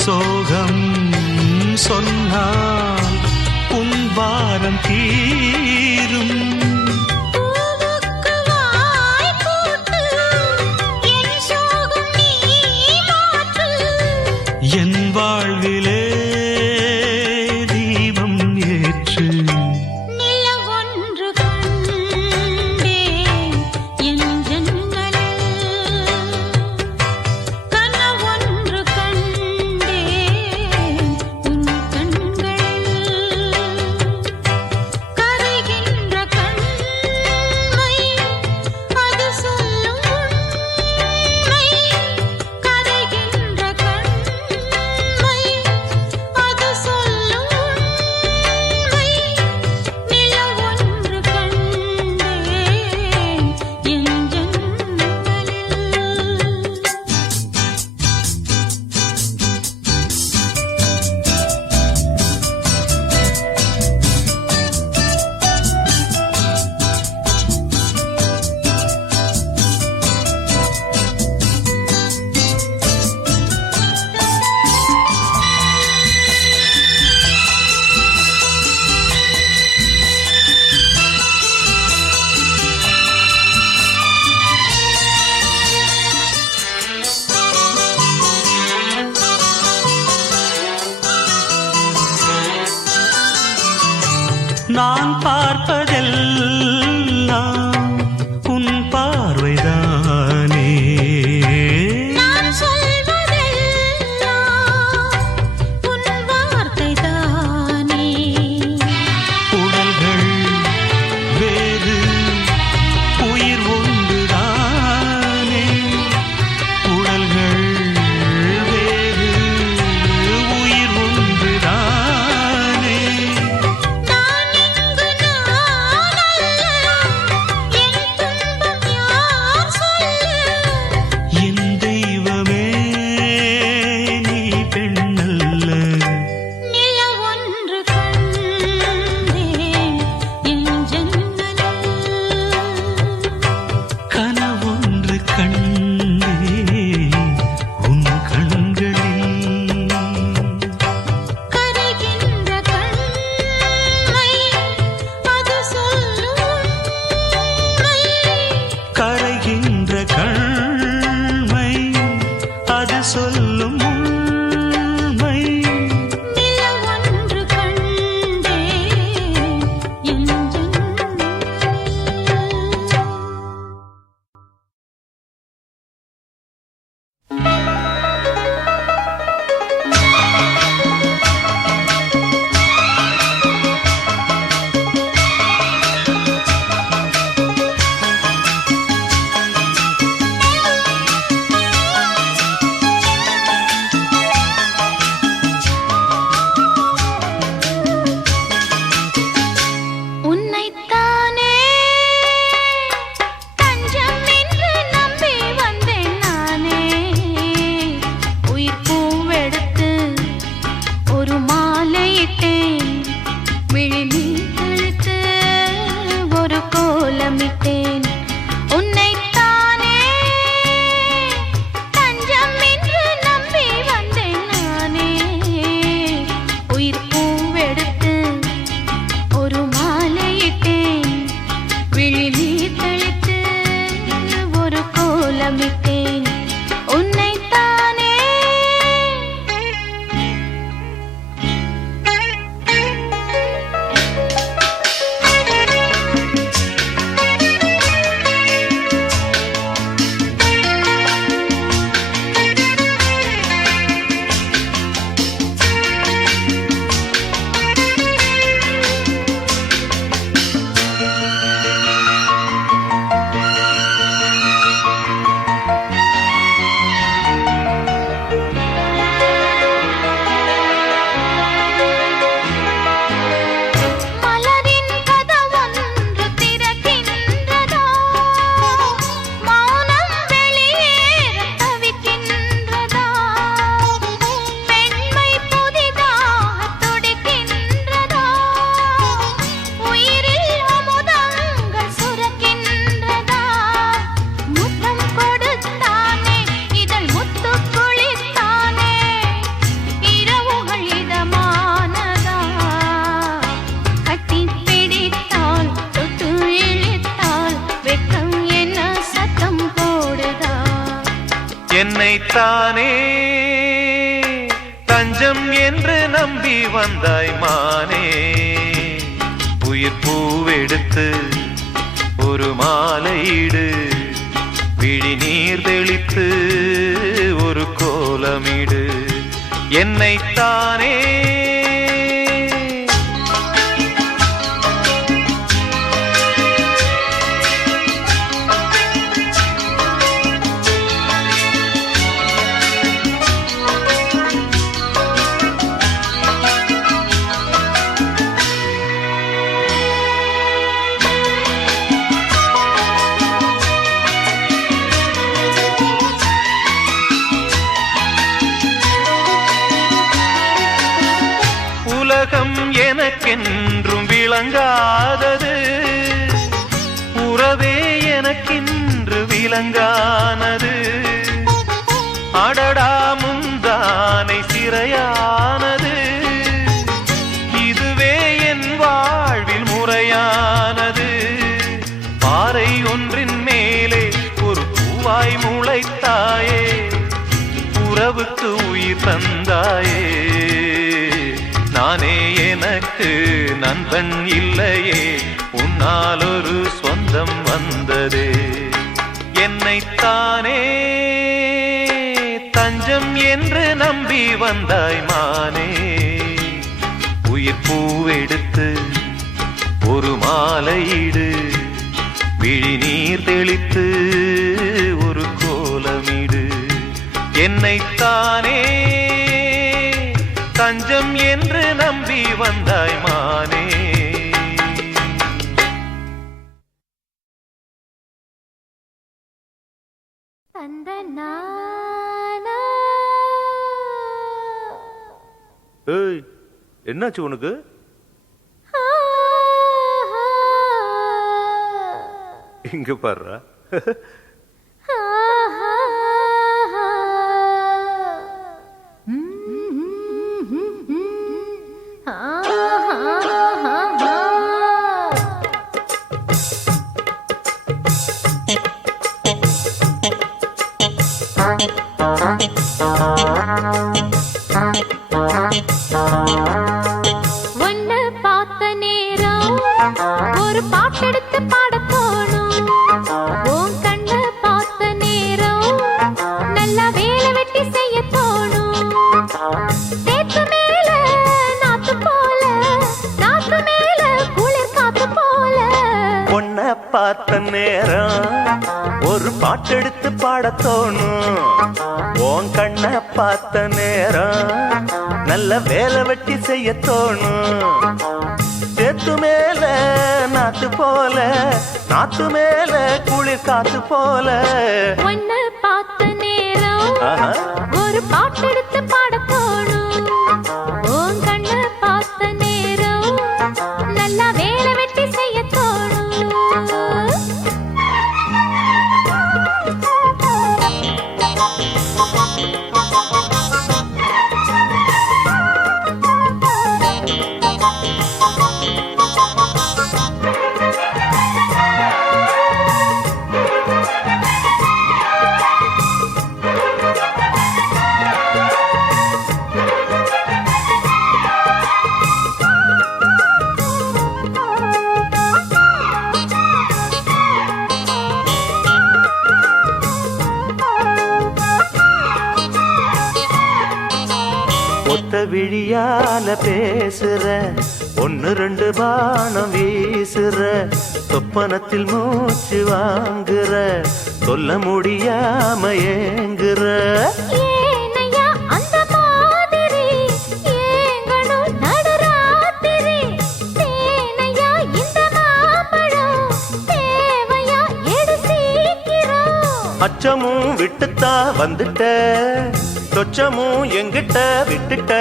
சோகம் சொன்னால் உன் பாரம் தீரும். என் வாழ்விலே தீபம் ஏற்று நான் பார்ப்பதெல்லாம் உன் பார்வைதானே. நான் சொல்வதெல்லாம் உன் வார்த்தைதானே. உடல்கள் வேறு உயிர் ஒன்றுதானே. உடல்கள் வேறு உயிர் ஒன்றுதானே. நான் இங்கு நான் அல்ல, என் துன்பம் யார் சொல்ல? என் தெய்வமே நீ பெண்ணல்ல. நிலவொன்று கண்டேன் என் ஜன்னலில். கனவொன்று கண்டே உன் கண்களில். கரைகின்ற கண்மை அது சொல்லும் உண்மை. கரைகின்ற கண்மை அது சொல்லும் உண்மை. நிலவொன்று கண்டேன் என் ஜன்னலில். உன்னைத்தானே தஞ்சம் என்று நம்பி வந்தேன் நானே. உயிர் பூவெடுத்து ஒரு மாலையிட்டேன். விழிநீர் தெளித்து ஒரு கோலமிட்டேன். உன்னைத்தானே தஞ்சம் என்று நம்பி வந்தேன் நானே. உயிர் பூவெடுத்து ஒரு மாலையிட்டேன். விழிநீர் தெளித்து ஒரு கோலமிட்டேன். உன்னைத்தானே. மலரின் கதவொன்று திறக்கின்றதா? மௌனம் வெளியேறத் தவிக்கின்றதா? பெண்மை புதிதாகத் துடிக்கின்றதா? உயிரில் அமுதங்கள் சுரக்கின்றதா? முத்தம் கொடுத்தானே இதழ் முத்து குளித்தானே. இரவுகள் இதமானதா? கட்டிப் பிடித்தால் தொட்டு இழுத்தால் வெட்கம் என்ன சத்தம் போடுதா? என்னைத்தானே தஞ்சம் என்று நம்பி வந்தாய் மானே. உயிர் பூவெடுத்து ஒரு மாலையிடு. விழிநீர் தெளித்து ஒரு கோலமிடு. என்னைத்தானே உலகம் எனக்கென்றும் விளங்காதது. உறவே எனக்கின்று விளங்கானது. அடடா முந்தானை சிறையானது. இதுவே என் வாழ்வில் முறையானது. பாறை ஒன்றின் மேலே ஒரு பூவாய் முளைத்தாயே. உறவுக்கு உயிர் தந்தாயே. நானே எனக்கு நண்பன் இல்லையே, உன்னால் ஒரு சொந்தம் வந்ததே. என்னைத்தானே தஞ்சம் என்று நம்பி வந்தாய் மானே. உயிர் பூவெடுத்து ஒரு மாலையிடு, விழி நீர் தெளித்து ஒரு கோலமிடு. என்னைத்தானே தஞ்சம் என்று நம்பி வந்தாய் மானே. ஏய், என்னாச்சு உனக்கு? இங்க பாரு. ஒன்னு பார்த்த நேரம் ஒரு பாட்டெடுத்து பாட தோணும். உன் கண்ண பார்த்த நேரம் நல்லா வேலை வெட்டி செய்ய தோணும். தேத்து மேல நாத்து போல, நாத்து மேல குளிர் காத்து போல. பொண்ண பார்த்த நேரம் ஒரு பாட்டெடுத்து பாட தோணும். உன் கண்ண பார்த்த நேரம் நல்ல வேலை வெட்டி செய்ய தோணும். சேத்து மேல நாத்து போல, நாத்து மேல குளிர் காத்து போல. ஒன்னு பார்த்த நேரம் ஒரு பாட்டெடுத்து பாட தோணும். உன் கண்ண பார்த்த நேரம் நல்லா வேலை வெட்டி செய்ய தோணும். ஒத்த விழியால பேசுற, ஒன்னு ரெண்டு பானம் வீசுற, சொப்பனத்தில் மூச்சு வாங்குற, சொல்ல முடியாம ஏங்குற. ஏனையா அந்த மாதிரி ஏங்கணும் நடுராத்திரி. தேனையா இந்த மாம்பழம் தேவையா எடு சீக்கிரம். அச்சமும் விட்டுத்தா வந்துட்ட, சொச்சமும் எங்கிட்ட விட்டுட்ட.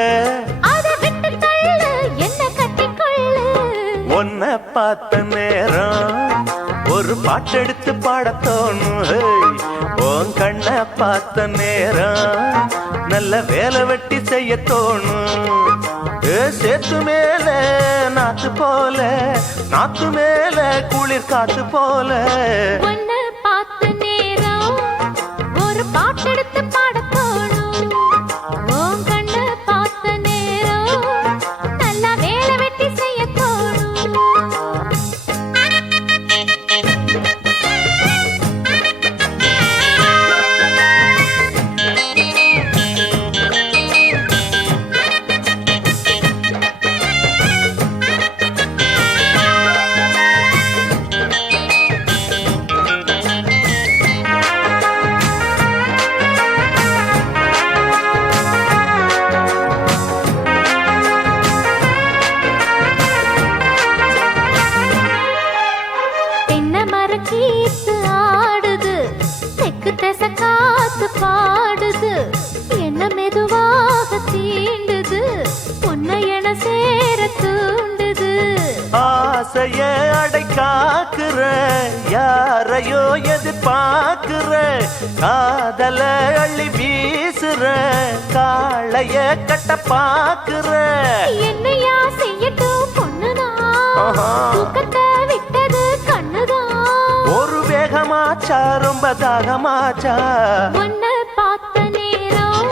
அதை விட்டு தள்ளு என்ன கட்டிக்கொள்ளு. ஒன்ன பார்த்த நேரம் ஒரு பாட்டெடுத்து பாட தோணும். உன் கண்ண பார்த்த நேரம் நல்ல வேலை வெட்டி செய்ய தோணும். சேத்து மேல நாத்து போல, நாத்து மேல குளிர் காத்து போல. ஒன்னு பார்த்த நேரம் ஒரு பாட்டெடுத்து பாட தோணும். உன் கண்ண பார்த்த நேரம் நல்லா வேலை வெட்டி செய்ய தோணும். கீத்து ஆடுது, தெக்கு திச காத்து பாடுது, என்ன மெதுவாக தீண்டுது, உன்னை என சேர தூண்டுது. ஆசைய அடை காக்குற, யாரையோ எதிர்பார்க்குற, காதல அள்ளி வீசுற, காளைய கட்ட பாக்குற. என்னையா செய்யட்டும் பொண்ணுதான், தூக்கத்தை விட்டது கண்ணுதான். ஒரு வேகமாச்சா ரொம்ப தாகமாச்சா, உன்னை பார்த்த நேரம்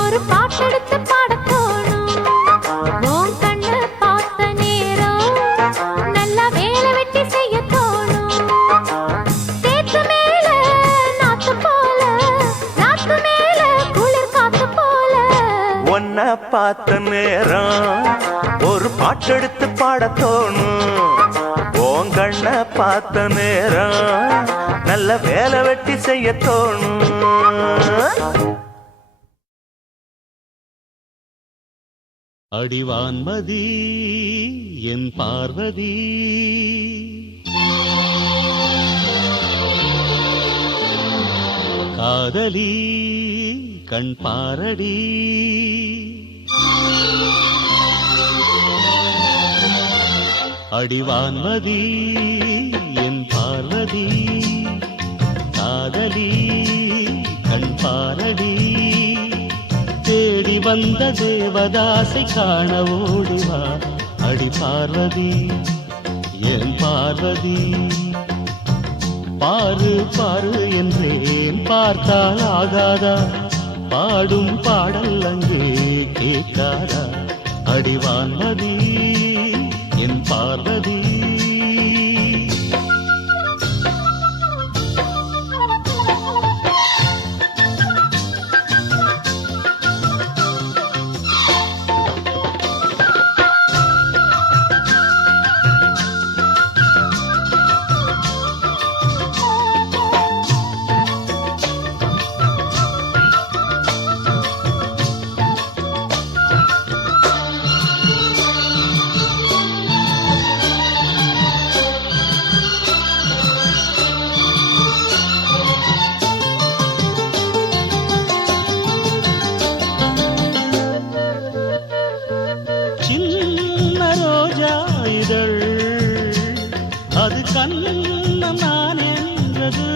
ஒரு பாட்டெடுத்து பாட தோணும். உன் கண்ண ஒன்ன பார்த்த நேரம் ஒரு பாட்டெடுத்து பாட தோணும். உங்கண்ண பார்த்த நேரம் நல்ல வேலை வெட்டி செய்ய தோணும். அடிவான்மதி என் பார்வதி காதலி கண் பாரடி அடிவான்மதி என் பார்வதி காதலி கண் பாரடி தேடி வந்த தேவதாசை காண ஓடுவா அடி பார்வதி என் பார்வதி பாரு பாரு என்றேன் பார்த்தால் ஆகாதா பாடும் பாடல் அங்கே கேட்காதா அடிவான்மதி என் பார்வதி அது கண்ணம் நான் என்றது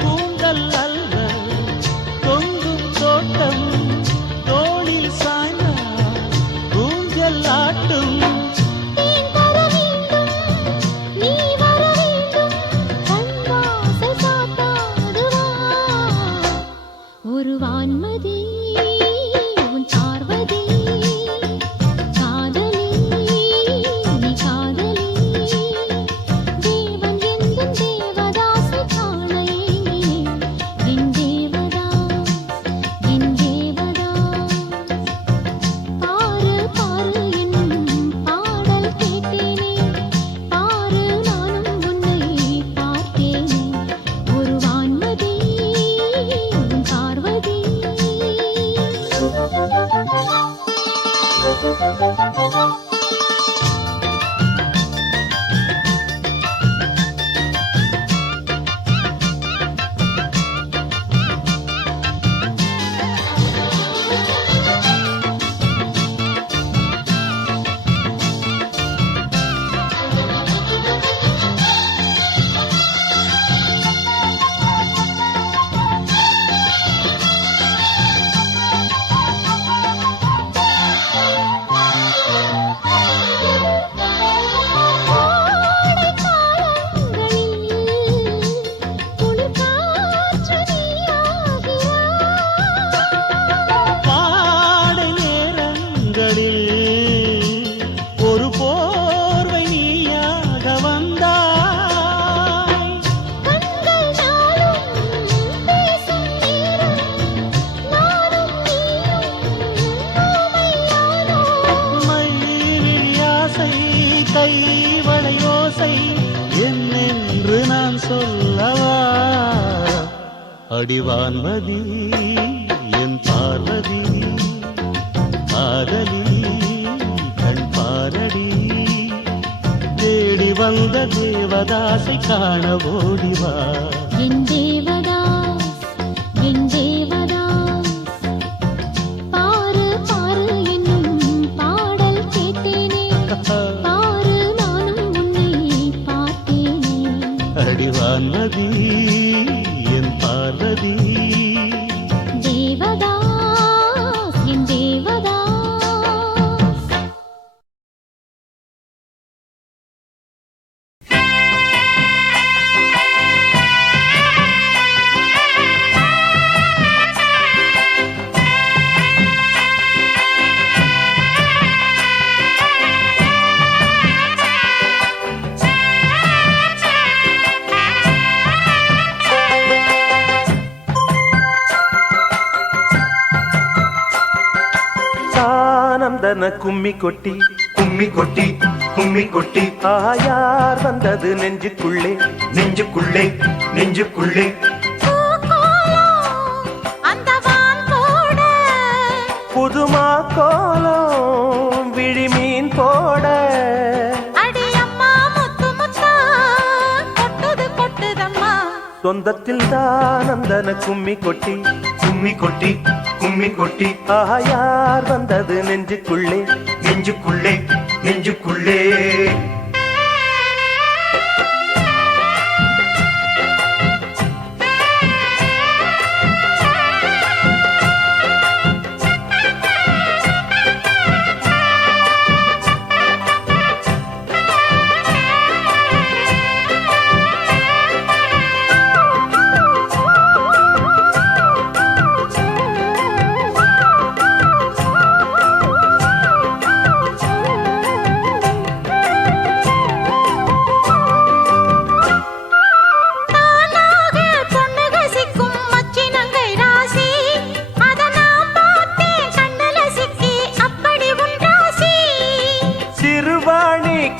பூங்கல் அல்ல தொங்கும் தோட்டம் தோளில் சாய்ந்த பூஞ்சல் ஆட்டும் ஒரு வான்மதி உன் பார்வதி காதலி நீ காதலி தேவன் எந்தன் தேவதாசை காண என் தேவதாஸ் என் தேவதாஸ் பாரு பாரு என்னும் பாடல் கேட்டேனே பாரு நானும் உன்னை பார்த்தேனே ஒரு வான்மதி உன் பார்வதி பாடை நேரங்களில் ஒரு போர்வை நீயாக வந்தாய் மயிலியாசை கைவளையோசை என்னென்று நான் சொல்லவா அடிவான்மதி என் பார்வதி காதலி கண் பாரடி தேடி வந்த தேவதாசை காண ஓடிவா என் தேவதாஸ் என் தேவதாஸ் பாரு பாரு என்னும் பாடல் கேட்டேனே பாரு நானும் உன்னை பார்த்தேனே அடிவான்மதி என் பார்வதி தேவதாஸ் என் தேவதாஸ் தானந்தன கும்மி கொட்டி கும்மி கொட்டி கும்மி கொட்டி யார் வந்தது நெஞ்சுக்குள்ளே நெஞ்சுக்குள்ளே நெஞ்சுக்குள்ளே புதுமா கோலம் விழிமீன் போட சொந்தத்தில் தானந்தன கும்மி கொட்டி கும்மி கொட்டி கும்மி கொட்டி யார் வந்தது நெஞ்சுக்குள்ளே நெஞ்சுக்குள்ளே நெஞ்சுக்குள்ளே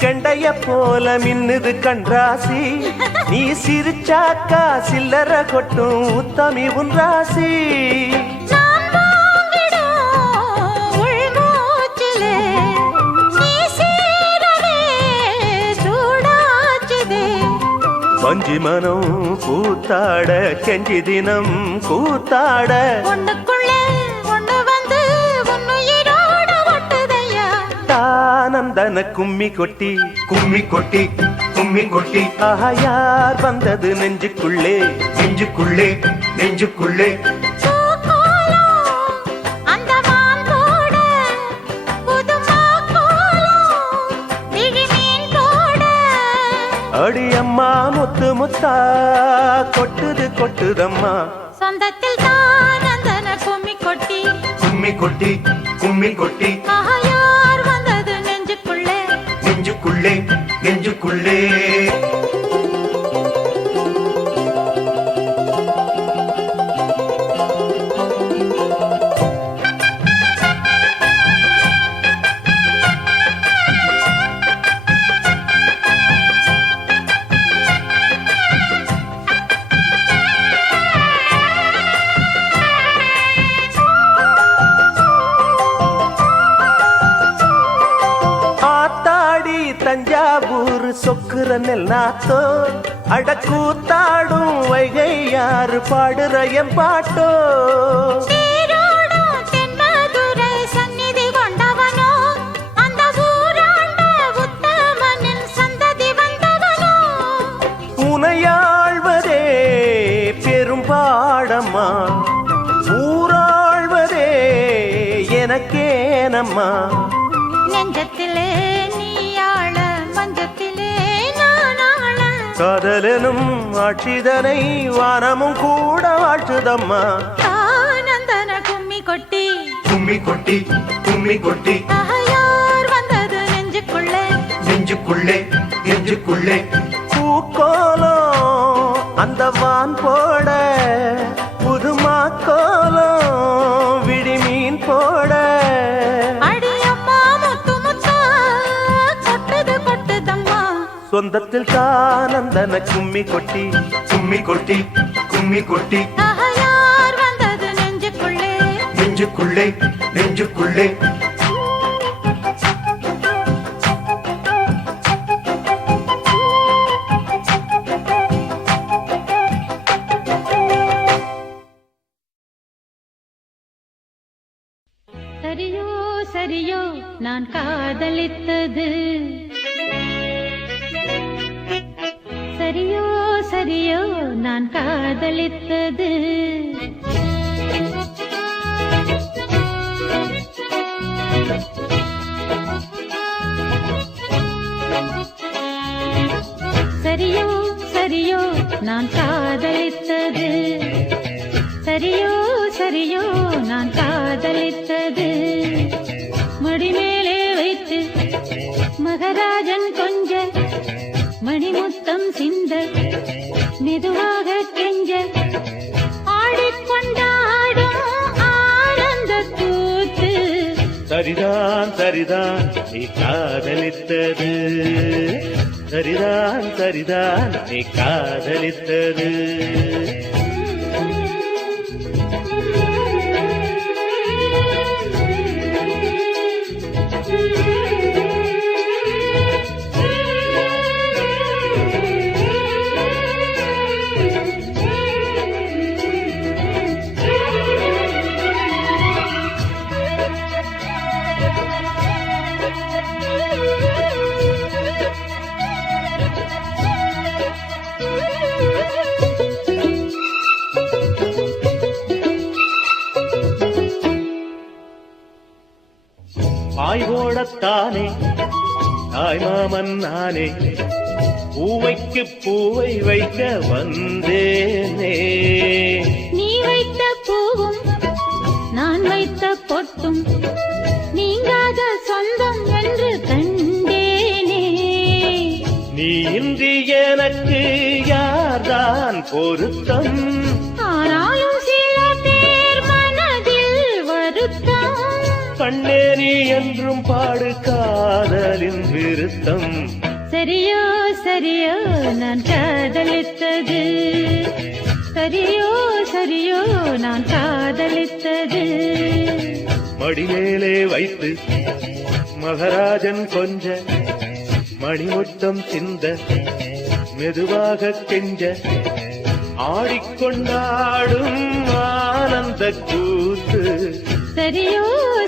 கண்டைய போல மின்னுது கண்ராசி நீ சிரிச்சாக்கா சில்லற கொட்டும் உத்தமி உன் ராசி வஞ்சி மனம் கூத்தாட கெஞ்சி தினம் கூத்தாட தானந்தன கும்மி கொட்டி கும்மி கொட்டி கும்மி கொட்டி யார் வந்தது நெஞ்சுக்குள்ளே நெஞ்சுக்குள்ளே நெஞ்சுக்குள்ளே அடியம்மா முத்து முத்தா கொட்டுது கொட்டுதம்மா சொந்தத்தில் தானந்தன கும்மி கொட்டி கும்மி கொட்டி கும்மி கொட்டி யார் வந்தது நெஞ்சுக்குள்ளே நெஞ்சுக்குள்ளே நெஞ்சுக்குள்ளே தஞ்சாவூர் சொக்குற நெல் நாத்தோ அடக்கூத்தாடும் வைகை யாரு பாடுற என் பாட்டோ உனையாழ்வதே பெரும் பாடம்மா ஊராழ்வதே எனக்கேனம்மா நெஞ்சத்திலே காதலனும் ஆட்சிதனை வானமும் கூட வாழ்த்துதம்மா தானந்தன கும்மி கொட்டி கும்மி கொட்டி கும்மி கொட்டி யார் வந்தது நெஞ்சுக்குள்ளே நெஞ்சுக்குள்ளே நெஞ்சுக்குள்ளே பூக்கோலம் அந்த வான் போட புதுமா கோலம் விழிமீன் போட சொந்தத்தில் தானந்தன கும்மி கொட்டி கும்மி கொட்டி கும்மி கொட்டி யார் வந்தது நெஞ்சுக்குள்ளே நெஞ்சுக்குள்ளே நெஞ்சுக்குள்ளே சரியோ சரியோ நான் காதலித்தது சரியோ சரியோ நான் காதலித்தது சரியோ சரியோ நான் காதலித்தது சரியோ சரியோ நான் காதலித்தது முடிமேலே வைத்து மகராஜன் கொஞ்ச மணிமுத்தம் சிந்த மெதுவாக கெஞ்ச ஆடிக்கொண்டாடும் ஆனந்த கூத்து சரிதான் சரிதான் நீ காதலித்தது சரிதான் சரிதான் நீ காதலித்தது பாய் போடத்தானே தாய்மாமன் நானே பூவைக்கு பூவை வைக்க வந்தேனே நீ வைத்த பூவும் நான் வைத்த பொட்டும் நீங்காத சொந்தம் என்று கண்டேனே நீ இன்றி எனக்கு யார்தான் பொருத்தம் ஆனாலும் சில பேர் மனதில் வருத்தம் கண்ணேரி என்றும் பாடு காதலின் விருத்தம் சரியோ சரியோ நான் காதலித்தது சரியோ சரியோ நான் காதலித்தது மடிமேலே வைத்து மகராஜன் கொஞ்ச மணிமுத்தம் சிந்த மெதுவாக கெஞ்ச ஆடிக்கொண்டாடும் ஆனந்த கூத்து சரியோ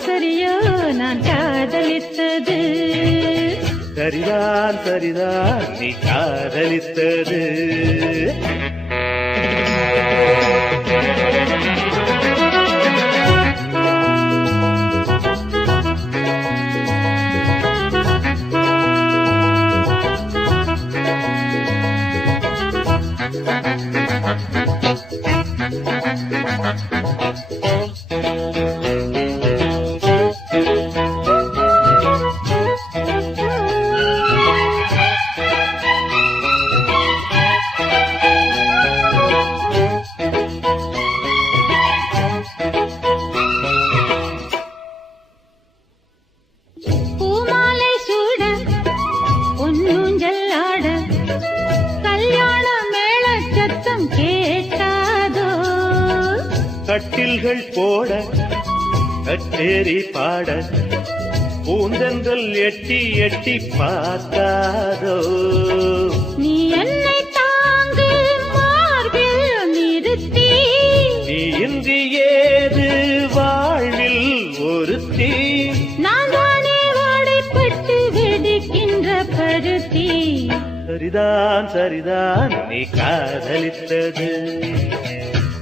சரியோ நான் காதலித்தது சரிதான் சரிதான் நீ காதலித்தது பூமாலை சூட பொன்னூஞ்சல் ஆட கல்யாண மேள சத்தம் கேட்டாதோ கட்டில்கள் போட கச்சேரி பாட பூந்தென்றல் எட்டி எட்டி பார்க்காதோ நீ என்னை தாங்கு மார்பில் நிறுத்தி நீ இன்றி ஏது வாழ்வில் ஒருத்தி நான் தானே வாடைப்பட்டு வெடிக்கின்ற பருத்தி சரிதான் சரிதான் நீ காதலித்தது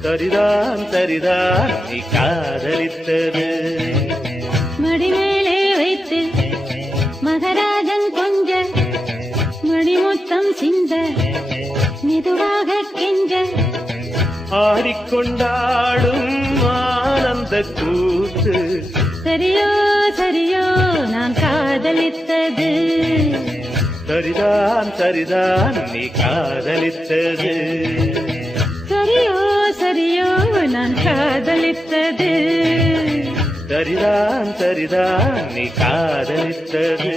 சரிதான் சரிதான் நீ காதலித்தது மடிமேலே வைத்து மகராஜன் கொஞ்ச மணிமுத்தம் சிந்த மெதுவாக கெஞ்ச ஆடிக்கொண்டாடும் ஆனந்த கூத்து சரியோ சரியோ நான் காதலித்தது சரிதான் சரிதான் நீ காதலித்தது சரியோ சரியோ நான் காதலித்தது சரிதான் சரிதான் நீ காதலித்தது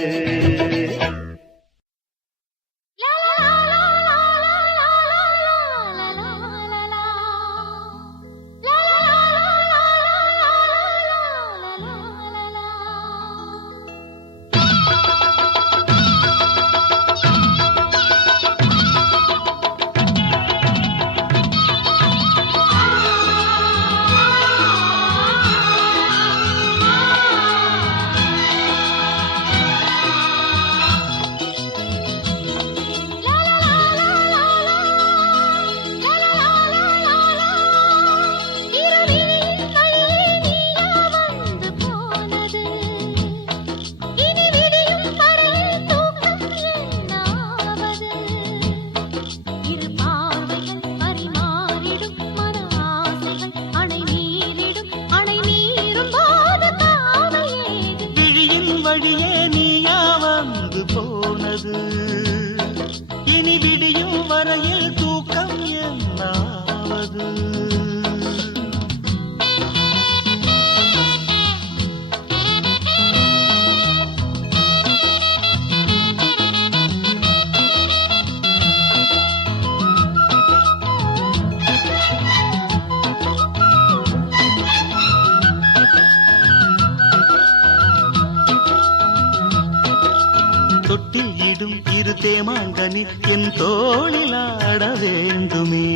கனி என் தோளில் ஆட வேண்டுமே.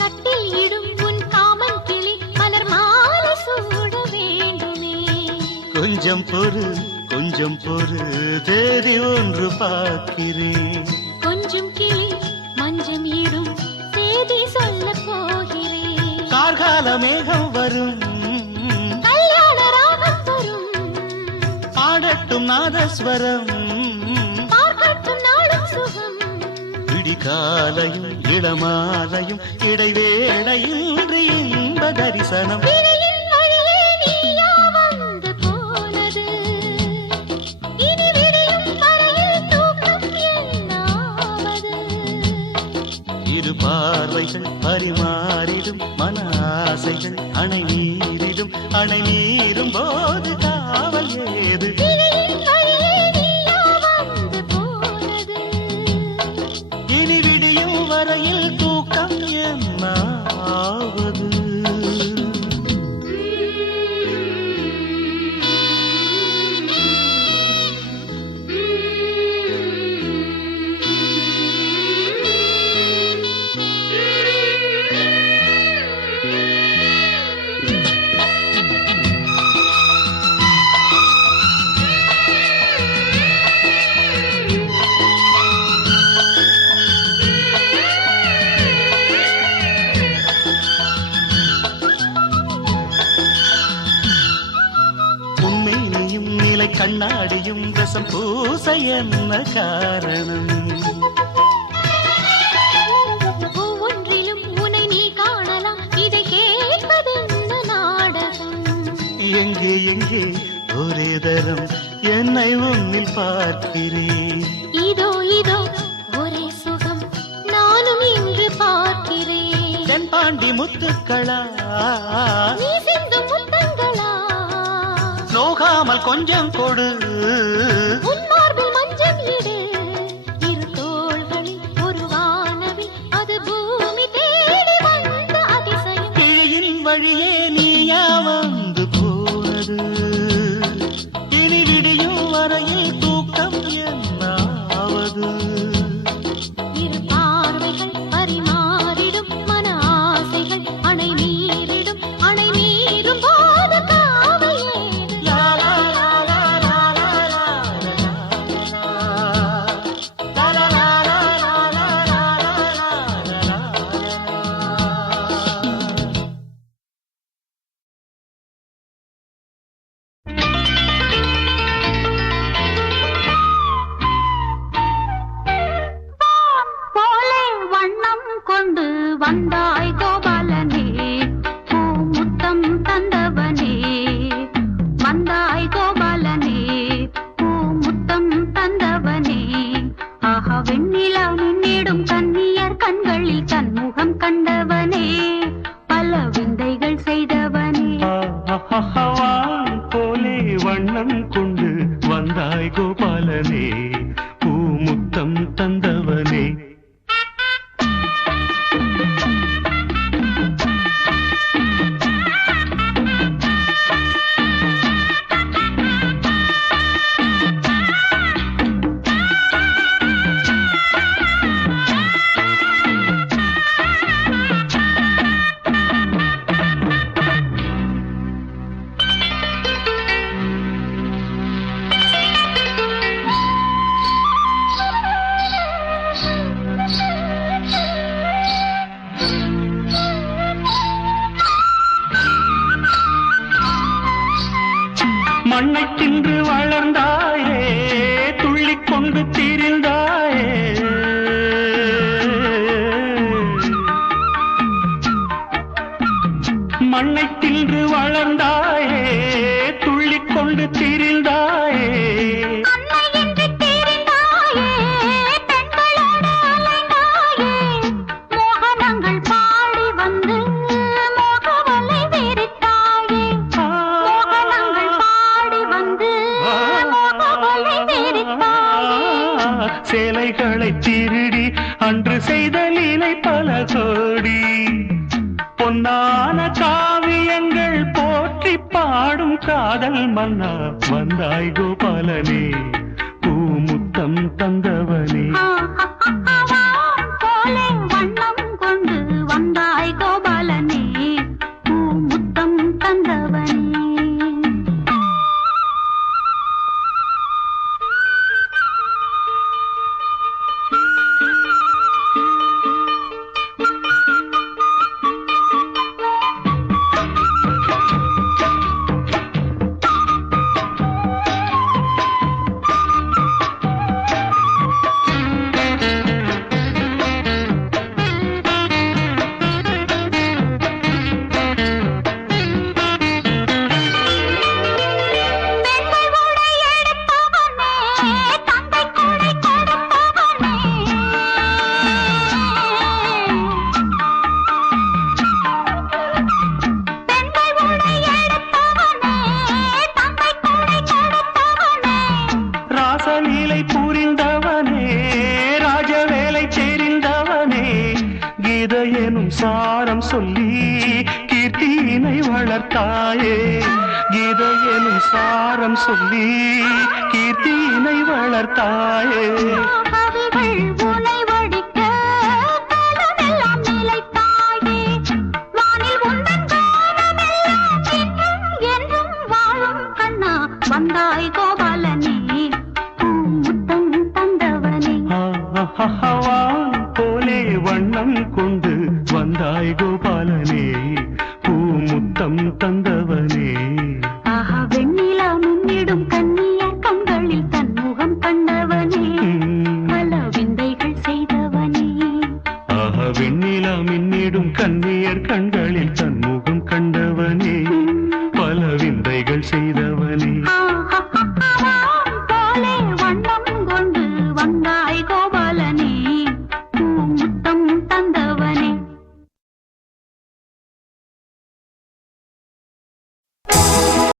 கட்டில் இடும் உன் காமன் கிளி மலர் மாலை சூட வேண்டுமே. கொஞ்சம் பொறு தேதி ஒன்று பார்க்கிறேன். கொஞ்சம் கிளி மஞ்சம் இடும் தேதி சொல்ல போகிறேன். கார்கால மேகம் வரும், கல்யாண ராகம் வரும், பாடட்டும் நாதஸ்வரம், பார்க்கட்டும் நாளும் சுகம். விடிகாலையும் இளமாலையும் இடைவேளையின்றி இன்ப தரிசனம். விழியின் வழியே நீயா வந்து போனது. இனி விடியும் வரையில் தூக்கம் என்னாவது. இரு பார்வைகள் பரிமாறிடும் மன ஆசைகள் அணை நீரும் போது காவல் ஏது. விழியின் வழியே நீயா வந்து போனது. இனி விடியும் வரையில் தூக்கம் என்னாவது. உண்மை நீயும் நிலை கண்ணாடியும் ரசம் பூச என்ன காரணம்? ஒவ்வொன்றிலும் உன்னை நீ காணலாம். இதை கேட்பது நாடகம். எங்கே ஒரே தரம் என்னை உன்னில் பார்க்கிறேன். இதோ ஒரே சுகம் நானும் இன்று பார்க்கிறேன். தென்பாண்டி முத்துக்களா நீ சிந்தும் முத்தங்களா? நோகாமல் கொஞ்சம் கொடு. உன் மார்பில் மஞ்சள் இடு. இரு தோள்களில் ஒரு வானவி, அது பூமி தேடி வந்த அதிசயம். கிழியின் வழியே நீயா வந்து போனது. இனி விடியும் வரையில் தூக்கம் என்னாவது. இரு பார்வைகள் பரிமாறிடும் மன ஆசைகள் அணை நீரும் போது காவல் ஏது. லா லா லா லா லா லா லா லா லா லா லா லா. போலே வண்ணம் கொண்டு வந்தாய் கோபாலனே, பூமுத்தம் தந்தவனே. வந்தாய் கோபாலனே, பூமுத்தம் தந்தவனே. ஆஹா வெண்ணிலா மின்னிடும் கன்னியர் கண்களில் தன்முகம் கண்டவனே, பல விந்தைகள் செய்தவனே. வான் போலே வண்ணம் கொண்டு வந்தாய் கோபாலனே, பூமுத்தம் தந்தவனே. மண்ணை தின்று வளர்ந்தாயே, துள்ளிக் கொண்டு திரிந்தாயே. மண்ணை தின்று வளர்ந்தாயே, துள்ளிக் கொண்டு திரிந்தாயே. அன்னை என்று தெரிந்தாயே, பெண்களோடு அலைந்தாயே. மோகனங்கள் பாடி வந்து மோகவலை விரித்தாயே. மோகனங்கள் பாடி வந்து மோகவலை விரித்தாயே. சேலைகளை திருடி அன்று செய்த லீலை பல கோடி. பொன்னான காவியங்கள் போற்றி பாடும் காதல் மன்னா வந்தாய் கோபாலனே, பூமுத்தம் முத்தம் தந்தவனே போலே வண்ணம் கொண்டு வந்தாய் கோபாலனே பூ முத்தம் தந்தவனே ராசலீலை புரிந்தவனே ராஜவேலை தெரிந்தவனே கீத எனும் சாரம் சொல்லி கீர்த்தியினை வளர்த்தாயே கீத எனும் சாரம் சொல்லி கீர்த்தியினை வளர்த்தாயே கவிகள் உனை வடிக்க காலமெல்லாம் நிலைத்தாயே வானில் உந்தன் காலமெல்லாம் இன்னும் என்றும் வாழும் கண்ணா வந்தாய் கோபாலனே பூ முத்தம் தந்தவனே வான் போலே வண்ணம் கொண்டு வந்தாய் கோபாலனே பூ முத்தம் தந்தவனே ஆஹா வெண்ணிலா முன்னிடும் கண்ணிய கண்களில் தன்முகம் கண்டவனே பல விந்தைகள் செய்தவனே ஆஹ வெண்ணிலா மின்னிடும் கண்ணியர் கண்களில் தன்முகம் கண்டவனே பல விந்தைகள் செய்தவனே போலே வண்ணம் கொண்டு வந்தாய் கோபாலனே